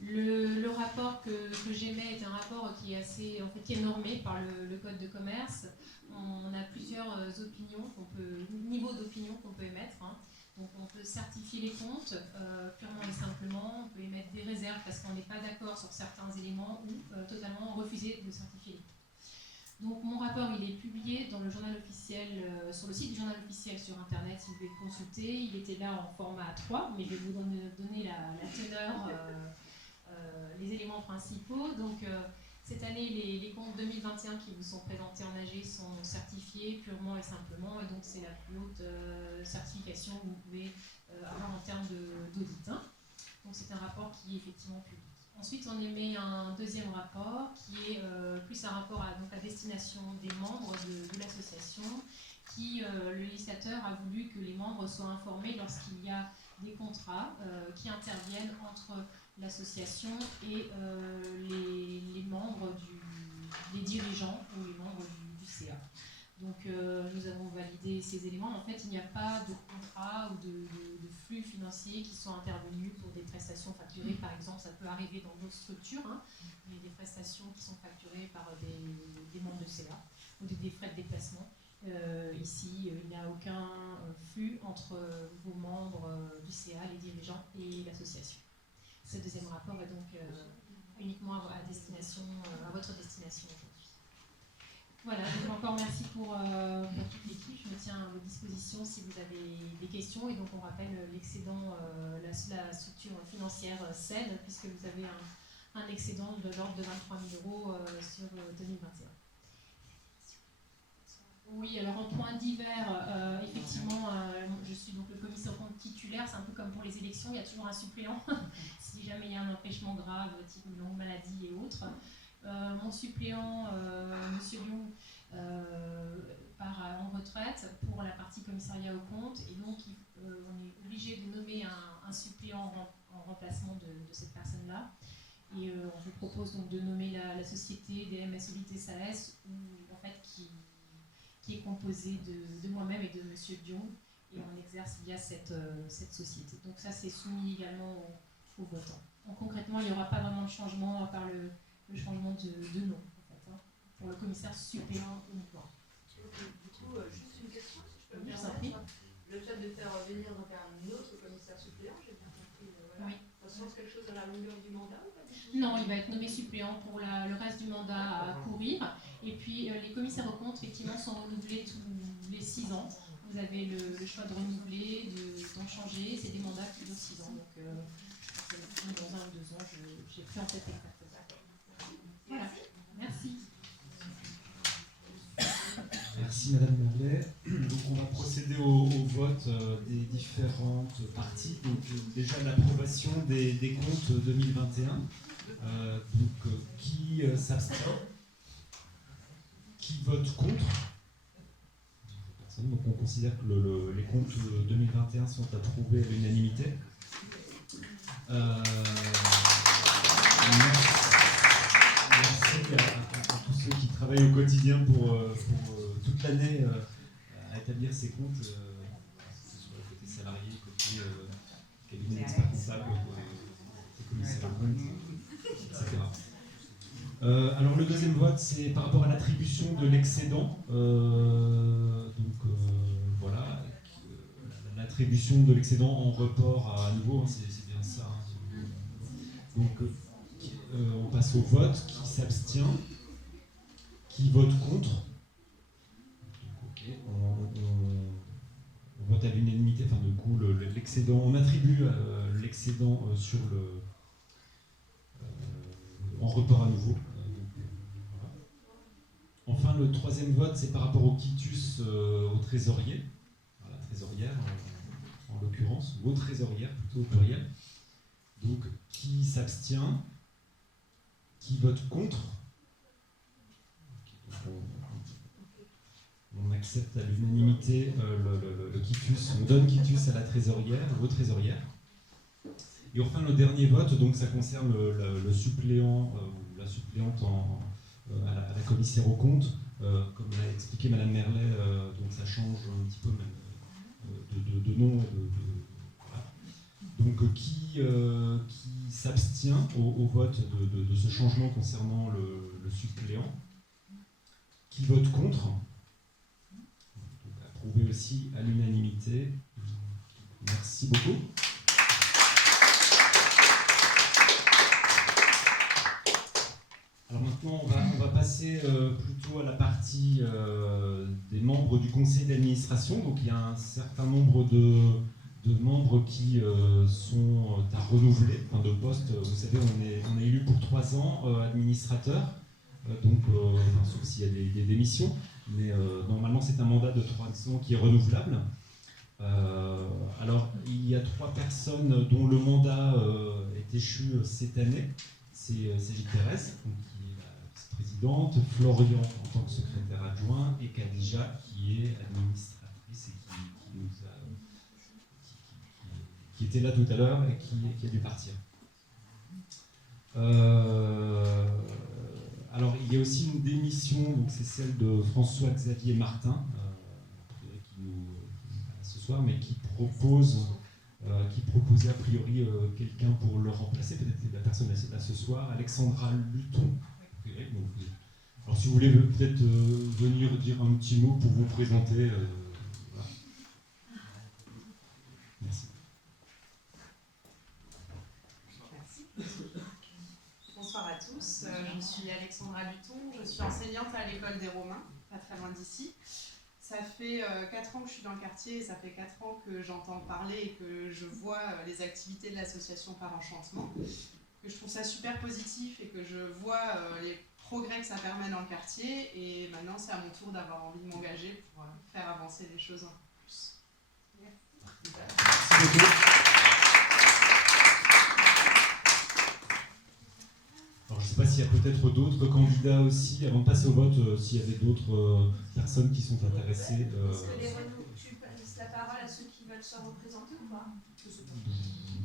Le rapport que j'émets est un rapport qui est normé par le Code de commerce. On a plusieurs niveaux d'opinion qu'on peut émettre. Hein. Donc on peut certifier les comptes purement et simplement, on peut émettre des réserves parce qu'on n'est pas d'accord sur certains éléments ou totalement refuser de certifier les comptes. Donc mon rapport il est publié dans le journal officiel, sur le site du journal officiel sur internet si vous voulez le consulter. Il était là en format A3, mais je vais vous donner la teneur, les éléments principaux. Donc cette année, les comptes 2021 qui vous sont présentés en AG sont certifiés purement et simplement, et donc c'est la plus haute certification que vous pouvez avoir en termes d'audit. Hein. Donc c'est un rapport qui est effectivement public. Ensuite, on émet un deuxième rapport qui est plus un rapport à destination des membres de l'association, qui le législateur a voulu que les membres soient informés lorsqu'il y a des contrats qui interviennent entre l'association et les membres les dirigeants ou les membres du CA. Donc nous avons validé ces éléments. En fait, il n'y a pas de contrat ou de flux financiers qui sont intervenus pour des prestations facturées. Par exemple, ça peut arriver dans d'autres structures, hein, mais des prestations qui sont facturées par des membres de CA ou des frais de déplacement. Ici, il n'y a aucun flux entre vos membres du CA, les dirigeants et l'association. Ce deuxième rapport est donc uniquement à votre destination aujourd'hui. Voilà, donc encore merci pour toute l'équipe. Je me tiens à votre disposition si vous avez des questions. Et donc on rappelle l'excédent, la structure financière saine, puisque vous avez un excédent de l'ordre de 23 000 € sur 2021. Oui, alors en point divers, effectivement, je suis donc le commissaire au compte titulaire, c'est un peu comme pour les élections, il y a toujours un suppléant, si jamais il y a un empêchement grave, type longue maladie et autres. Mon suppléant, M. Lyon, part en retraite pour la partie commissariat au compte, et donc on est obligé de nommer un suppléant en remplacement de cette personne-là. Et on vous propose donc de nommer la société DMS Solité SAS, en fait, qui est composée de moi-même et de M. Dion, et on exerce via cette société. Donc ça, c'est soumis également aux votants. Donc concrètement, il n'y aura pas vraiment de changement à part le changement de nom, en fait, hein, pour le commissaire suppléant uniquement. Du coup, juste une question, si je peux me permettre. Le fait de faire venir donc un autre commissaire suppléant, j'ai bien compris, voilà. Oui. Ça change quelque chose à la longueur du mandat ou pas du tout ? Non, il va être nommé suppléant pour le reste du mandat à courir. Et puis les commissaires aux comptes, effectivement, sont renouvelés tous les 6 ans. Vous avez le choix de renouveler, d'en changer. C'est des mandats qui durent 6 ans. Donc, dans 1 ou 2 ans, j'ai plus en tête exactement. Voilà. Merci. Merci Madame Merlet. Donc on va procéder au vote des différentes parties. Donc déjà l'approbation des comptes 2021. Qui s'abstient? Qui vote contre? Personne. Donc on considère que les comptes 2021 sont approuvés à l'unanimité. Merci à tous ceux qui travaillent au quotidien pour toute l'année à établir ces comptes, que ce soit côté salarié, côté cabinet d'experts comptables, côté commissaire aux comptes, etc. Alors le deuxième vote, c'est par rapport à l'attribution de l'excédent. Voilà, l'attribution de l'excédent en report à nouveau, hein, c'est bien ça. Hein. Donc on passe au vote. Qui s'abstient? Qui vote contre? Okay. On vote à l'unanimité. Enfin, du coup, l'excédent, on attribue l'excédent sur en report à nouveau. Voilà. Enfin, le troisième vote, c'est par rapport au quitus au trésorier, à la trésorière en l'occurrence, ou aux trésorières plutôt au pluriel. Donc, qui s'abstient? Qui vote contre? On accepte à l'unanimité le quitus, on donne quitus à la trésorière, aux trésorières. Et enfin le dernier vote, donc ça concerne le suppléant ou la suppléante à la commissaire aux comptes. Comme l'a expliqué Madame Merlet, donc ça change un petit peu même de nom. Voilà. Donc qui s'abstient au vote de ce changement concernant le suppléant? Qui vote contre? Donc approuvé aussi à l'unanimité. Merci beaucoup. Alors maintenant, on va passer plutôt à la partie des membres du conseil d'administration. Donc il y a un certain nombre de membres qui sont à renouveler, enfin de postes. Vous savez, on est élu pour 3 ans administrateur, sauf s'il y a des démissions, mais normalement c'est un mandat de 3 ans qui est renouvelable. Alors il y a 3 personnes dont le mandat est échu cette année. C'est Gilles Thérèse, qui est la vice-présidente, Florian en tant que secrétaire adjoint, et Khadija qui est administratrice et qui était là tout à l'heure et qui a dû partir. Alors il y a aussi une démission, donc c'est celle de François-Xavier Martin, qui nous ce soir, mais qui proposait a priori quelqu'un pour le remplacer, peut-être la personne là ce soir, Alexandra Luton. Alors si vous voulez peut-être venir dire un petit mot pour vous présenter. Voilà. tous, je suis Alexandra Duton, je suis enseignante à l'école des Romains, pas très loin d'ici. Ça fait 4 ans que je suis dans le quartier et ça fait 4 ans que j'entends parler et que je vois les activités de l'association Par Enchantement. Que je trouve ça super positif et que je vois les progrès que ça permet dans le quartier. Et maintenant, c'est à mon tour d'avoir envie de m'engager pour faire avancer les choses un peu plus. Merci beaucoup. Alors, je ne sais pas s'il y a peut-être d'autres candidats aussi, avant de passer au vote, s'il y avait d'autres personnes qui sont intéressées. Est-ce que tu laisses la parole à ceux qui veulent se représenter ou pas?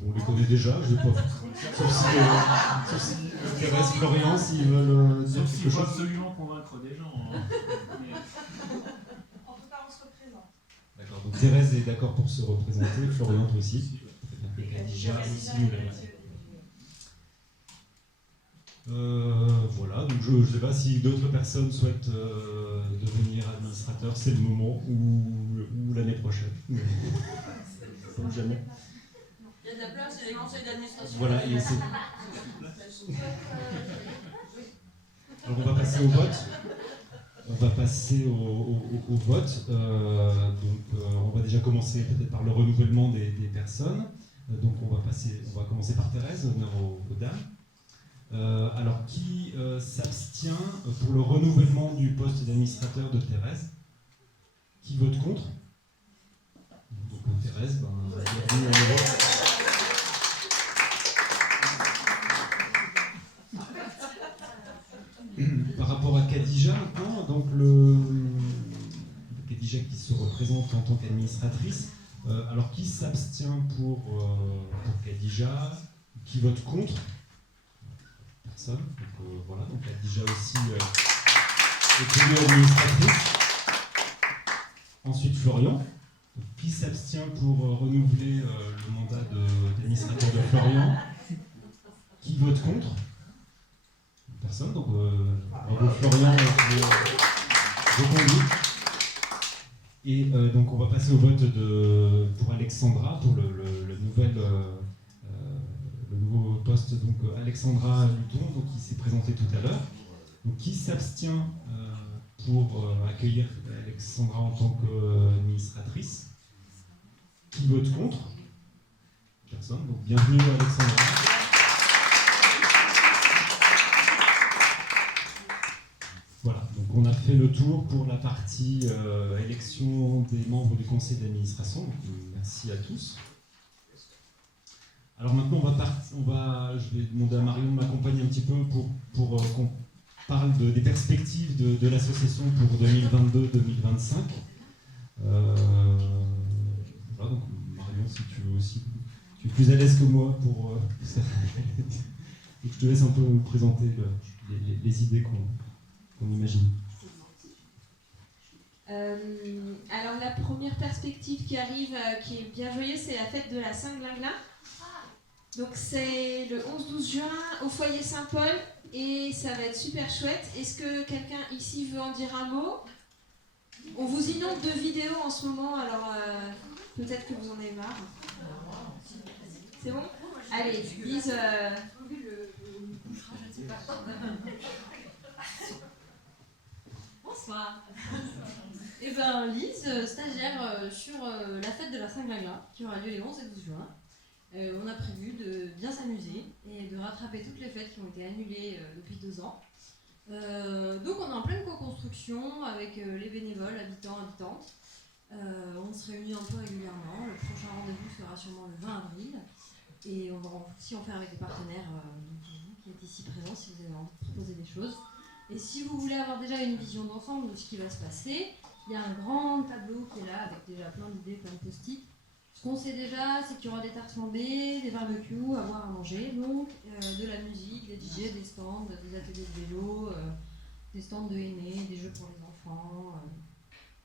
On les connaît déjà, je ne vais pas. Sauf si Thérèse, Florian, s'ils veulent dire quelque chose. Il faut absolument convaincre des gens. Hein. En tout cas, on se représente. D'accord, donc Thérèse est d'accord pour se représenter, Florian toi aussi. Khadija aussi nous l'a dit. Voilà, donc je ne sais pas si d'autres personnes souhaitent devenir administrateur, c'est le moment ou l'année prochaine. Ou jamais. Il y a de la place, il y a les conseils d'administration. Voilà, et c'est... Alors on va passer au vote. On va passer au vote. On va déjà commencer peut-être par le renouvellement des personnes. Donc on va commencer par Thérèse, honneur aux dames. Alors qui s'abstient pour le renouvellement du poste d'administrateur de Thérèse? Qui vote contre? Donc Thérèse, bienvenue à nouveau. Par rapport à Khadija maintenant, donc Khadija qui se représente en tant qu'administratrice, alors qui s'abstient pour Khadija? Qui vote contre? Personne. Donc voilà, donc Khadija aussi est élue administratrice. Ensuite Florian. Donc, qui s'abstient pour renouveler le mandat d'administrateur de Florian? Qui vote contre? Personne, donc bravo Florian reconduit. Et donc on va passer au vote pour Alexandra, pour le nouveau poste, donc Alexandra Luton, donc, qui s'est présentée tout à l'heure. Donc qui s'abstient pour accueillir Alexandra en tant qu'administratrice? Qui vote contre? Personne, donc bienvenue Alexandra. Voilà, donc on a fait le tour pour la partie élection des membres du conseil d'administration. Donc, merci à tous. Alors maintenant, je vais demander à Marion de m'accompagner un petit peu pour qu'on parle des perspectives de l'association pour 2022-2025. Voilà, donc Marion, si tu veux aussi, tu es plus à l'aise que moi pour ça. Donc, je te laisse un peu nous présenter les idées qu'on imagine. Alors la première perspective qui arrive, qui est bien joyeuse, c'est la fête de la Saint-Glingla. Donc c'est le 11-12 juin au foyer Saint-Paul et ça va être super chouette. Est-ce que quelqu'un ici veut en dire un mot? On vous inonde de vidéos en ce moment, alors peut-être que vous en avez marre. C'est bon? Allez, Lise. Bonsoir. Et ben Lise, stagiaire sur la fête de la Saint-Glingla qui aura lieu les 11 et 12 juin. On a prévu de bien s'amuser et de rattraper toutes les fêtes qui ont été annulées depuis 2 ans. Donc on est en pleine co-construction avec les bénévoles, habitants, habitantes. On se réunit un peu régulièrement. Le prochain rendez-vous sera sûrement le 20 avril. Et on va aussi en faire avec des partenaires qui est ici présents si vous avez envie de proposer des choses. Et si vous voulez avoir déjà une vision d'ensemble de ce qui va se passer, il y a un grand tableau qui est là avec déjà plein d'idées, plein de post-it. Ce qu'on sait déjà, c'est qu'il y aura des tartes flambées, des barbecues, à boire, à manger, donc de la musique, des DJ, des stands, des ateliers de vélo, des stands de aînés, des jeux pour les enfants,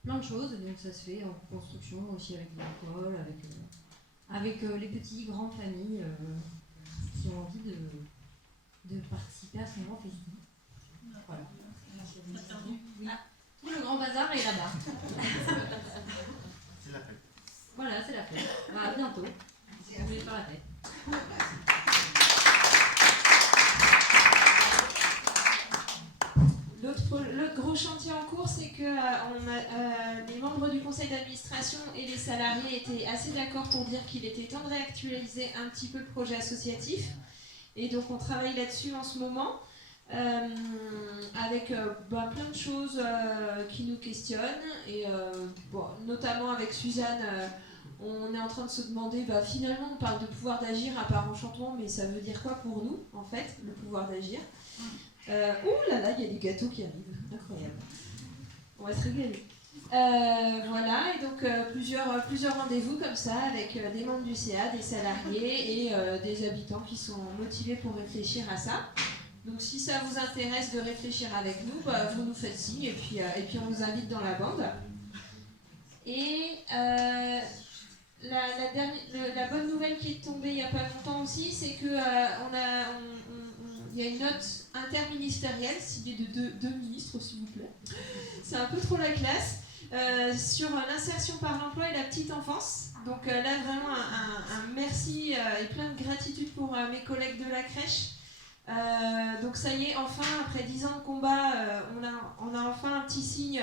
plein de choses. Donc ça se fait en construction aussi avec l'école, avec les petits grands familles qui ont envie de participer à ce grand festival. Voilà. Tout le grand bazar est là-bas. C'est la fête. Voilà, c'est la fête. À bientôt. Si vous voulez faire la fête. d'administration et les salariés étaient assez d'accord pour dire qu'il était temps de réactualiser un petit peu le projet associatif. Et donc on travaille là-dessus en ce moment, avec plein de choses qui nous questionnent. Et notamment avec Suzanne, on est en train de se demander, finalement on parle de pouvoir d'agir à part enchantement, mais ça veut dire quoi pour nous, en fait, le pouvoir d'agir? Ouh là là, il y a des gâteaux qui arrivent, incroyable. On va se régaler. Voilà, et donc plusieurs rendez-vous comme ça avec des membres du CA, des salariés et des habitants qui sont motivés pour réfléchir à ça. Donc si ça vous intéresse de réfléchir avec nous, vous nous faites signe et puis on vous invite dans la bande. Et la bonne nouvelle qui est tombée il n'y a pas longtemps aussi, c'est que il y a une note interministérielle signée de deux ministres, s'il vous plaît. C'est un peu trop la classe. Sur l'insertion par l'emploi et la petite enfance. Donc là, vraiment un merci et plein de gratitude pour mes collègues de la crèche. Donc ça y est, enfin, après 10 ans de combat, on a enfin un petit signe.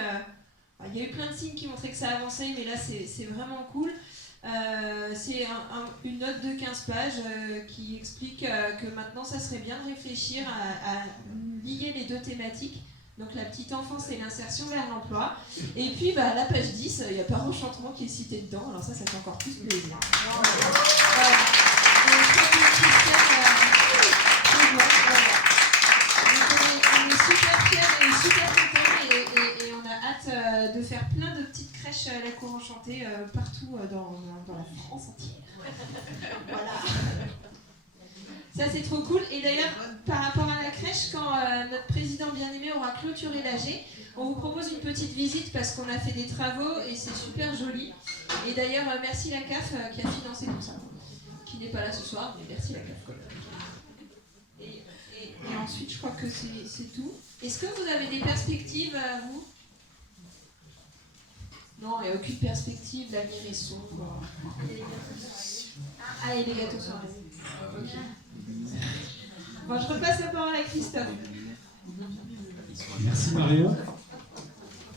Il y a eu plein de signes qui montraient que ça avançait, mais là, c'est vraiment cool. C'est une note de 15 pages qui explique que maintenant, ça serait bien de réfléchir à lier les deux thématiques. Donc la petite enfance et l'insertion vers l'emploi. Et puis la page 10, il y a Par Enchantement qui est cité dedans, alors ça fait encore plus plaisir. On est super fiers et super contents et on a hâte de faire plein de petites crèches à la cour enchantée partout dans la France entière. Voilà. Ça c'est trop cool. Et d'ailleurs, par rapport à la crèche, quand notre président bien-aimé aura clôturé l'AG, on vous propose une petite visite parce qu'on a fait des travaux et c'est super joli. Et d'ailleurs, merci la CAF qui a financé tout ça. Qui n'est pas là ce soir, mais merci la CAF. Et ensuite, je crois que c'est tout. Est-ce que vous avez des perspectives, vous? Non, il n'y a aucune perspective, l'avenir est sombre. Ah, et les gâteaux sont arrivés. Ok. Bon, je repasse la parole à Christophe. Merci Marion.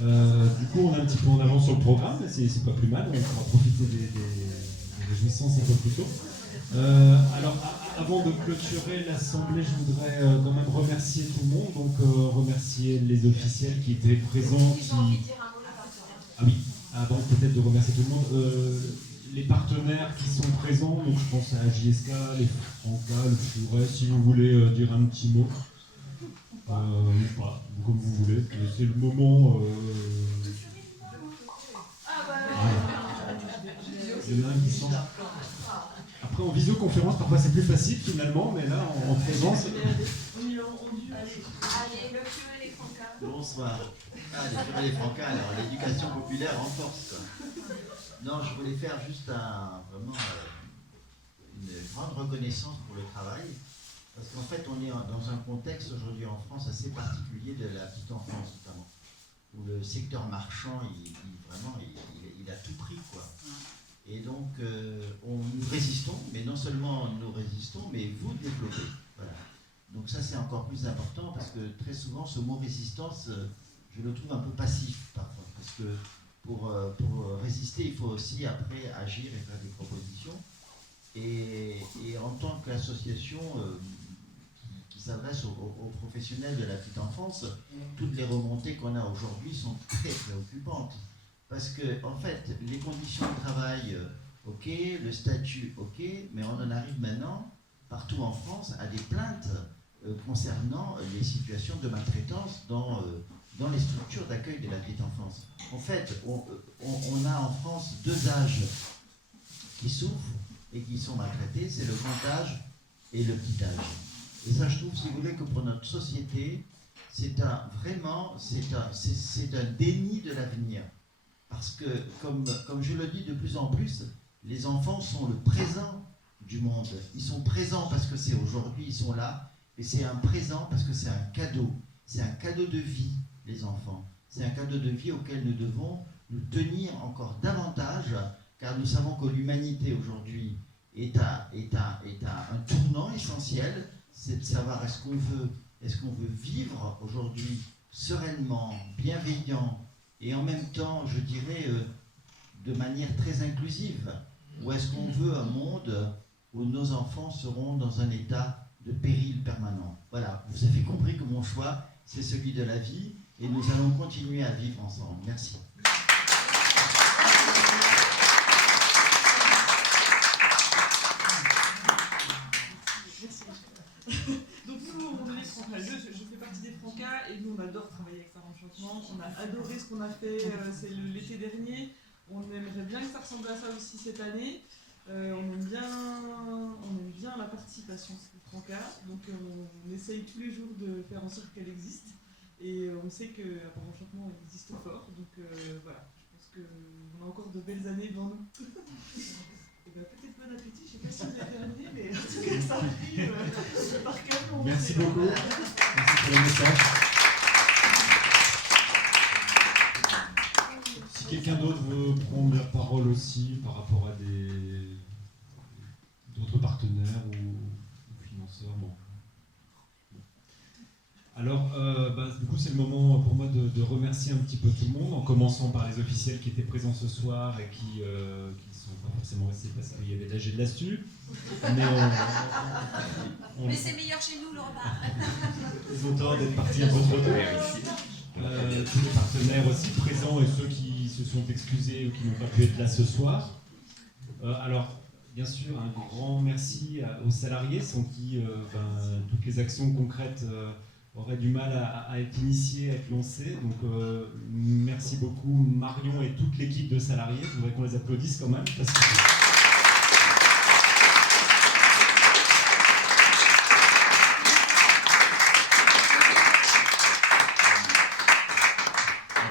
Du coup, on est un petit peu en avance sur le programme, mais c'est pas plus mal, on pourra profiter des réjouissances un peu plus tôt. Alors, avant de clôturer l'assemblée, je voudrais quand même remercier tout le monde, donc remercier les officiels qui étaient présents. Ah oui, avant peut-être de remercier tout le monde. Les partenaires qui sont présents, donc je pense à JSK, les Franca, le Fouret, si vous voulez dire un petit mot, ou pas, comme vous voulez, c'est le moment. C'est l'un qui sent. Après en visioconférence, parfois c'est plus facile finalement, mais là en présence. Allez, le curé les Franca. Bonsoir. Le curé les Franca, alors l'éducation populaire en force. Non, je voulais faire juste vraiment une grande reconnaissance pour le travail, parce qu'en fait, on est dans un contexte aujourd'hui en France assez particulier de la petite enfance, notamment, où le secteur marchand, il a tout pris, quoi. Et donc, nous résistons, mais non seulement nous résistons, mais vous développez. Voilà. Donc ça, c'est encore plus important, parce que très souvent, ce mot résistance, je le trouve un peu passif, parfois, parce que pour résister, il faut aussi après agir et faire des propositions. Et en tant qu'association qui s'adresse aux professionnels de la petite enfance, toutes les remontées qu'on a aujourd'hui sont très préoccupantes. Parce que, en fait, les conditions de travail, ok, le statut, ok, mais on en arrive maintenant, partout en France, à des plaintes concernant les situations de maltraitance dans les structures d'accueil de la petite enfance. En fait, on a en France deux âges qui souffrent et qui sont maltraités, c'est le grand âge et le petit âge. Et ça, je trouve, si vous voulez, que pour notre société, c'est un déni de l'avenir. Parce que, comme je le dis de plus en plus, les enfants sont le présent du monde. Ils sont présents parce que c'est aujourd'hui, ils sont là, et c'est un présent parce que c'est un cadeau. C'est un cadeau de vie, les enfants. C'est un cadeau de vie auquel nous devons nous tenir encore davantage, car nous savons que l'humanité aujourd'hui est à un tournant essentiel, c'est de savoir est-ce qu'on veut vivre aujourd'hui sereinement, bienveillant, et en même temps, je dirais, de manière très inclusive? Ou est-ce qu'on veut un monde où nos enfants seront dans un état de péril permanent? Voilà, vous avez compris que mon choix, c'est celui de la vie, et nous allons continuer à vivre ensemble. Merci. Donc nous, on est Franca. Je fais partie des Francas et nous on adore travailler avec Parents Enchantement. On a adoré ce qu'on a fait c'est l'été dernier. On aimerait bien que ça ressemble à ça aussi cette année. On aime bien la participation des Francas. Donc on essaye tous les jours de faire en sorte qu'elle existe. Et on sait que Parents Enchantement existe fort. Donc voilà, je pense qu'on a encore de belles années devant nous. Et ben, peut-être bon appétit, je ne sais pas si on est terminé, mais en tout cas ça arrive par calme. Merci beaucoup. Merci pour le message. Si quelqu'un d'autre veut prendre la parole aussi par rapport à d'autres partenaires ou financeurs, bon. Alors, du coup, c'est le moment pour moi de remercier un petit peu tout le monde, en commençant par les officiels qui étaient présents ce soir et qui ne sont pas forcément restés parce qu'il y avait de la gel là-dessus. Mais c'est meilleur chez nous, le repas. Les auteurs d'être partis un peu trop tôt. Tous les partenaires aussi présents et ceux qui se sont excusés ou qui n'ont pas pu être là ce soir. Alors, bien sûr, un grand merci aux salariés sans qui toutes les actions concrètes auraient du mal à être initiées, à être lancées. Donc merci beaucoup Marion et toute l'équipe de salariés. Je voudrais qu'on les applaudisse quand même. Parce que...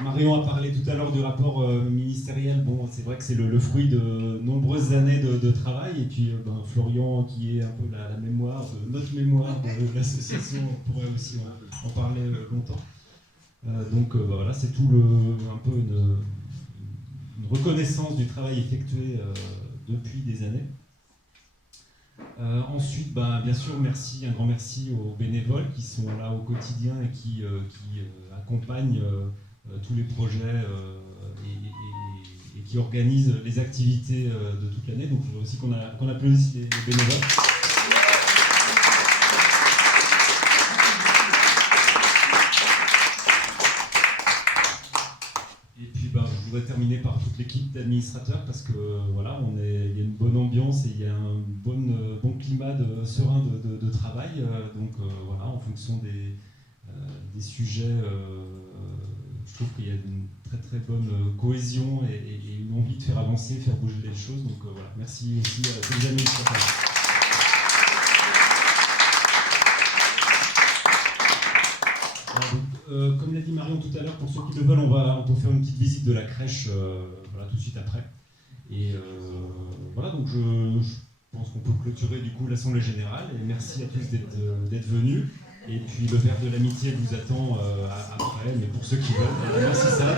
Marion a parlé tout à l'heure du rapport ministériel. Bon, c'est vrai que c'est le fruit de nombreuses années de travail. Et puis Florian, qui est un peu la mémoire, notre mémoire de l'association, pourrait aussi en parler longtemps. Donc voilà, c'est tout un peu une reconnaissance du travail effectué depuis des années. Ensuite, bien sûr, un grand merci aux bénévoles qui sont là au quotidien et qui accompagnent tous les projets et qui organisent les activités de toute l'année. Donc, il faudrait aussi qu'on applaudisse les bénévoles. Et puis, je voudrais terminer par toute l'équipe d'administrateurs parce que voilà, il y a une bonne ambiance et il y a un bon climat serein de travail. Donc voilà, en fonction des sujets. Je trouve qu'il y a une très très bonne cohésion et une envie de faire avancer, faire bouger les choses. Donc voilà, merci aussi à tous les administrateurs. Comme l'a dit Marion tout à l'heure, pour ceux qui le veulent, on peut faire une petite visite de la crèche tout de suite après. Et voilà, donc je pense qu'on peut clôturer du coup l'Assemblée Générale. Et merci à tous d'être venus. Et puis le verre de l'amitié vous attend après, mais pour ceux qui veulent, merci Sad.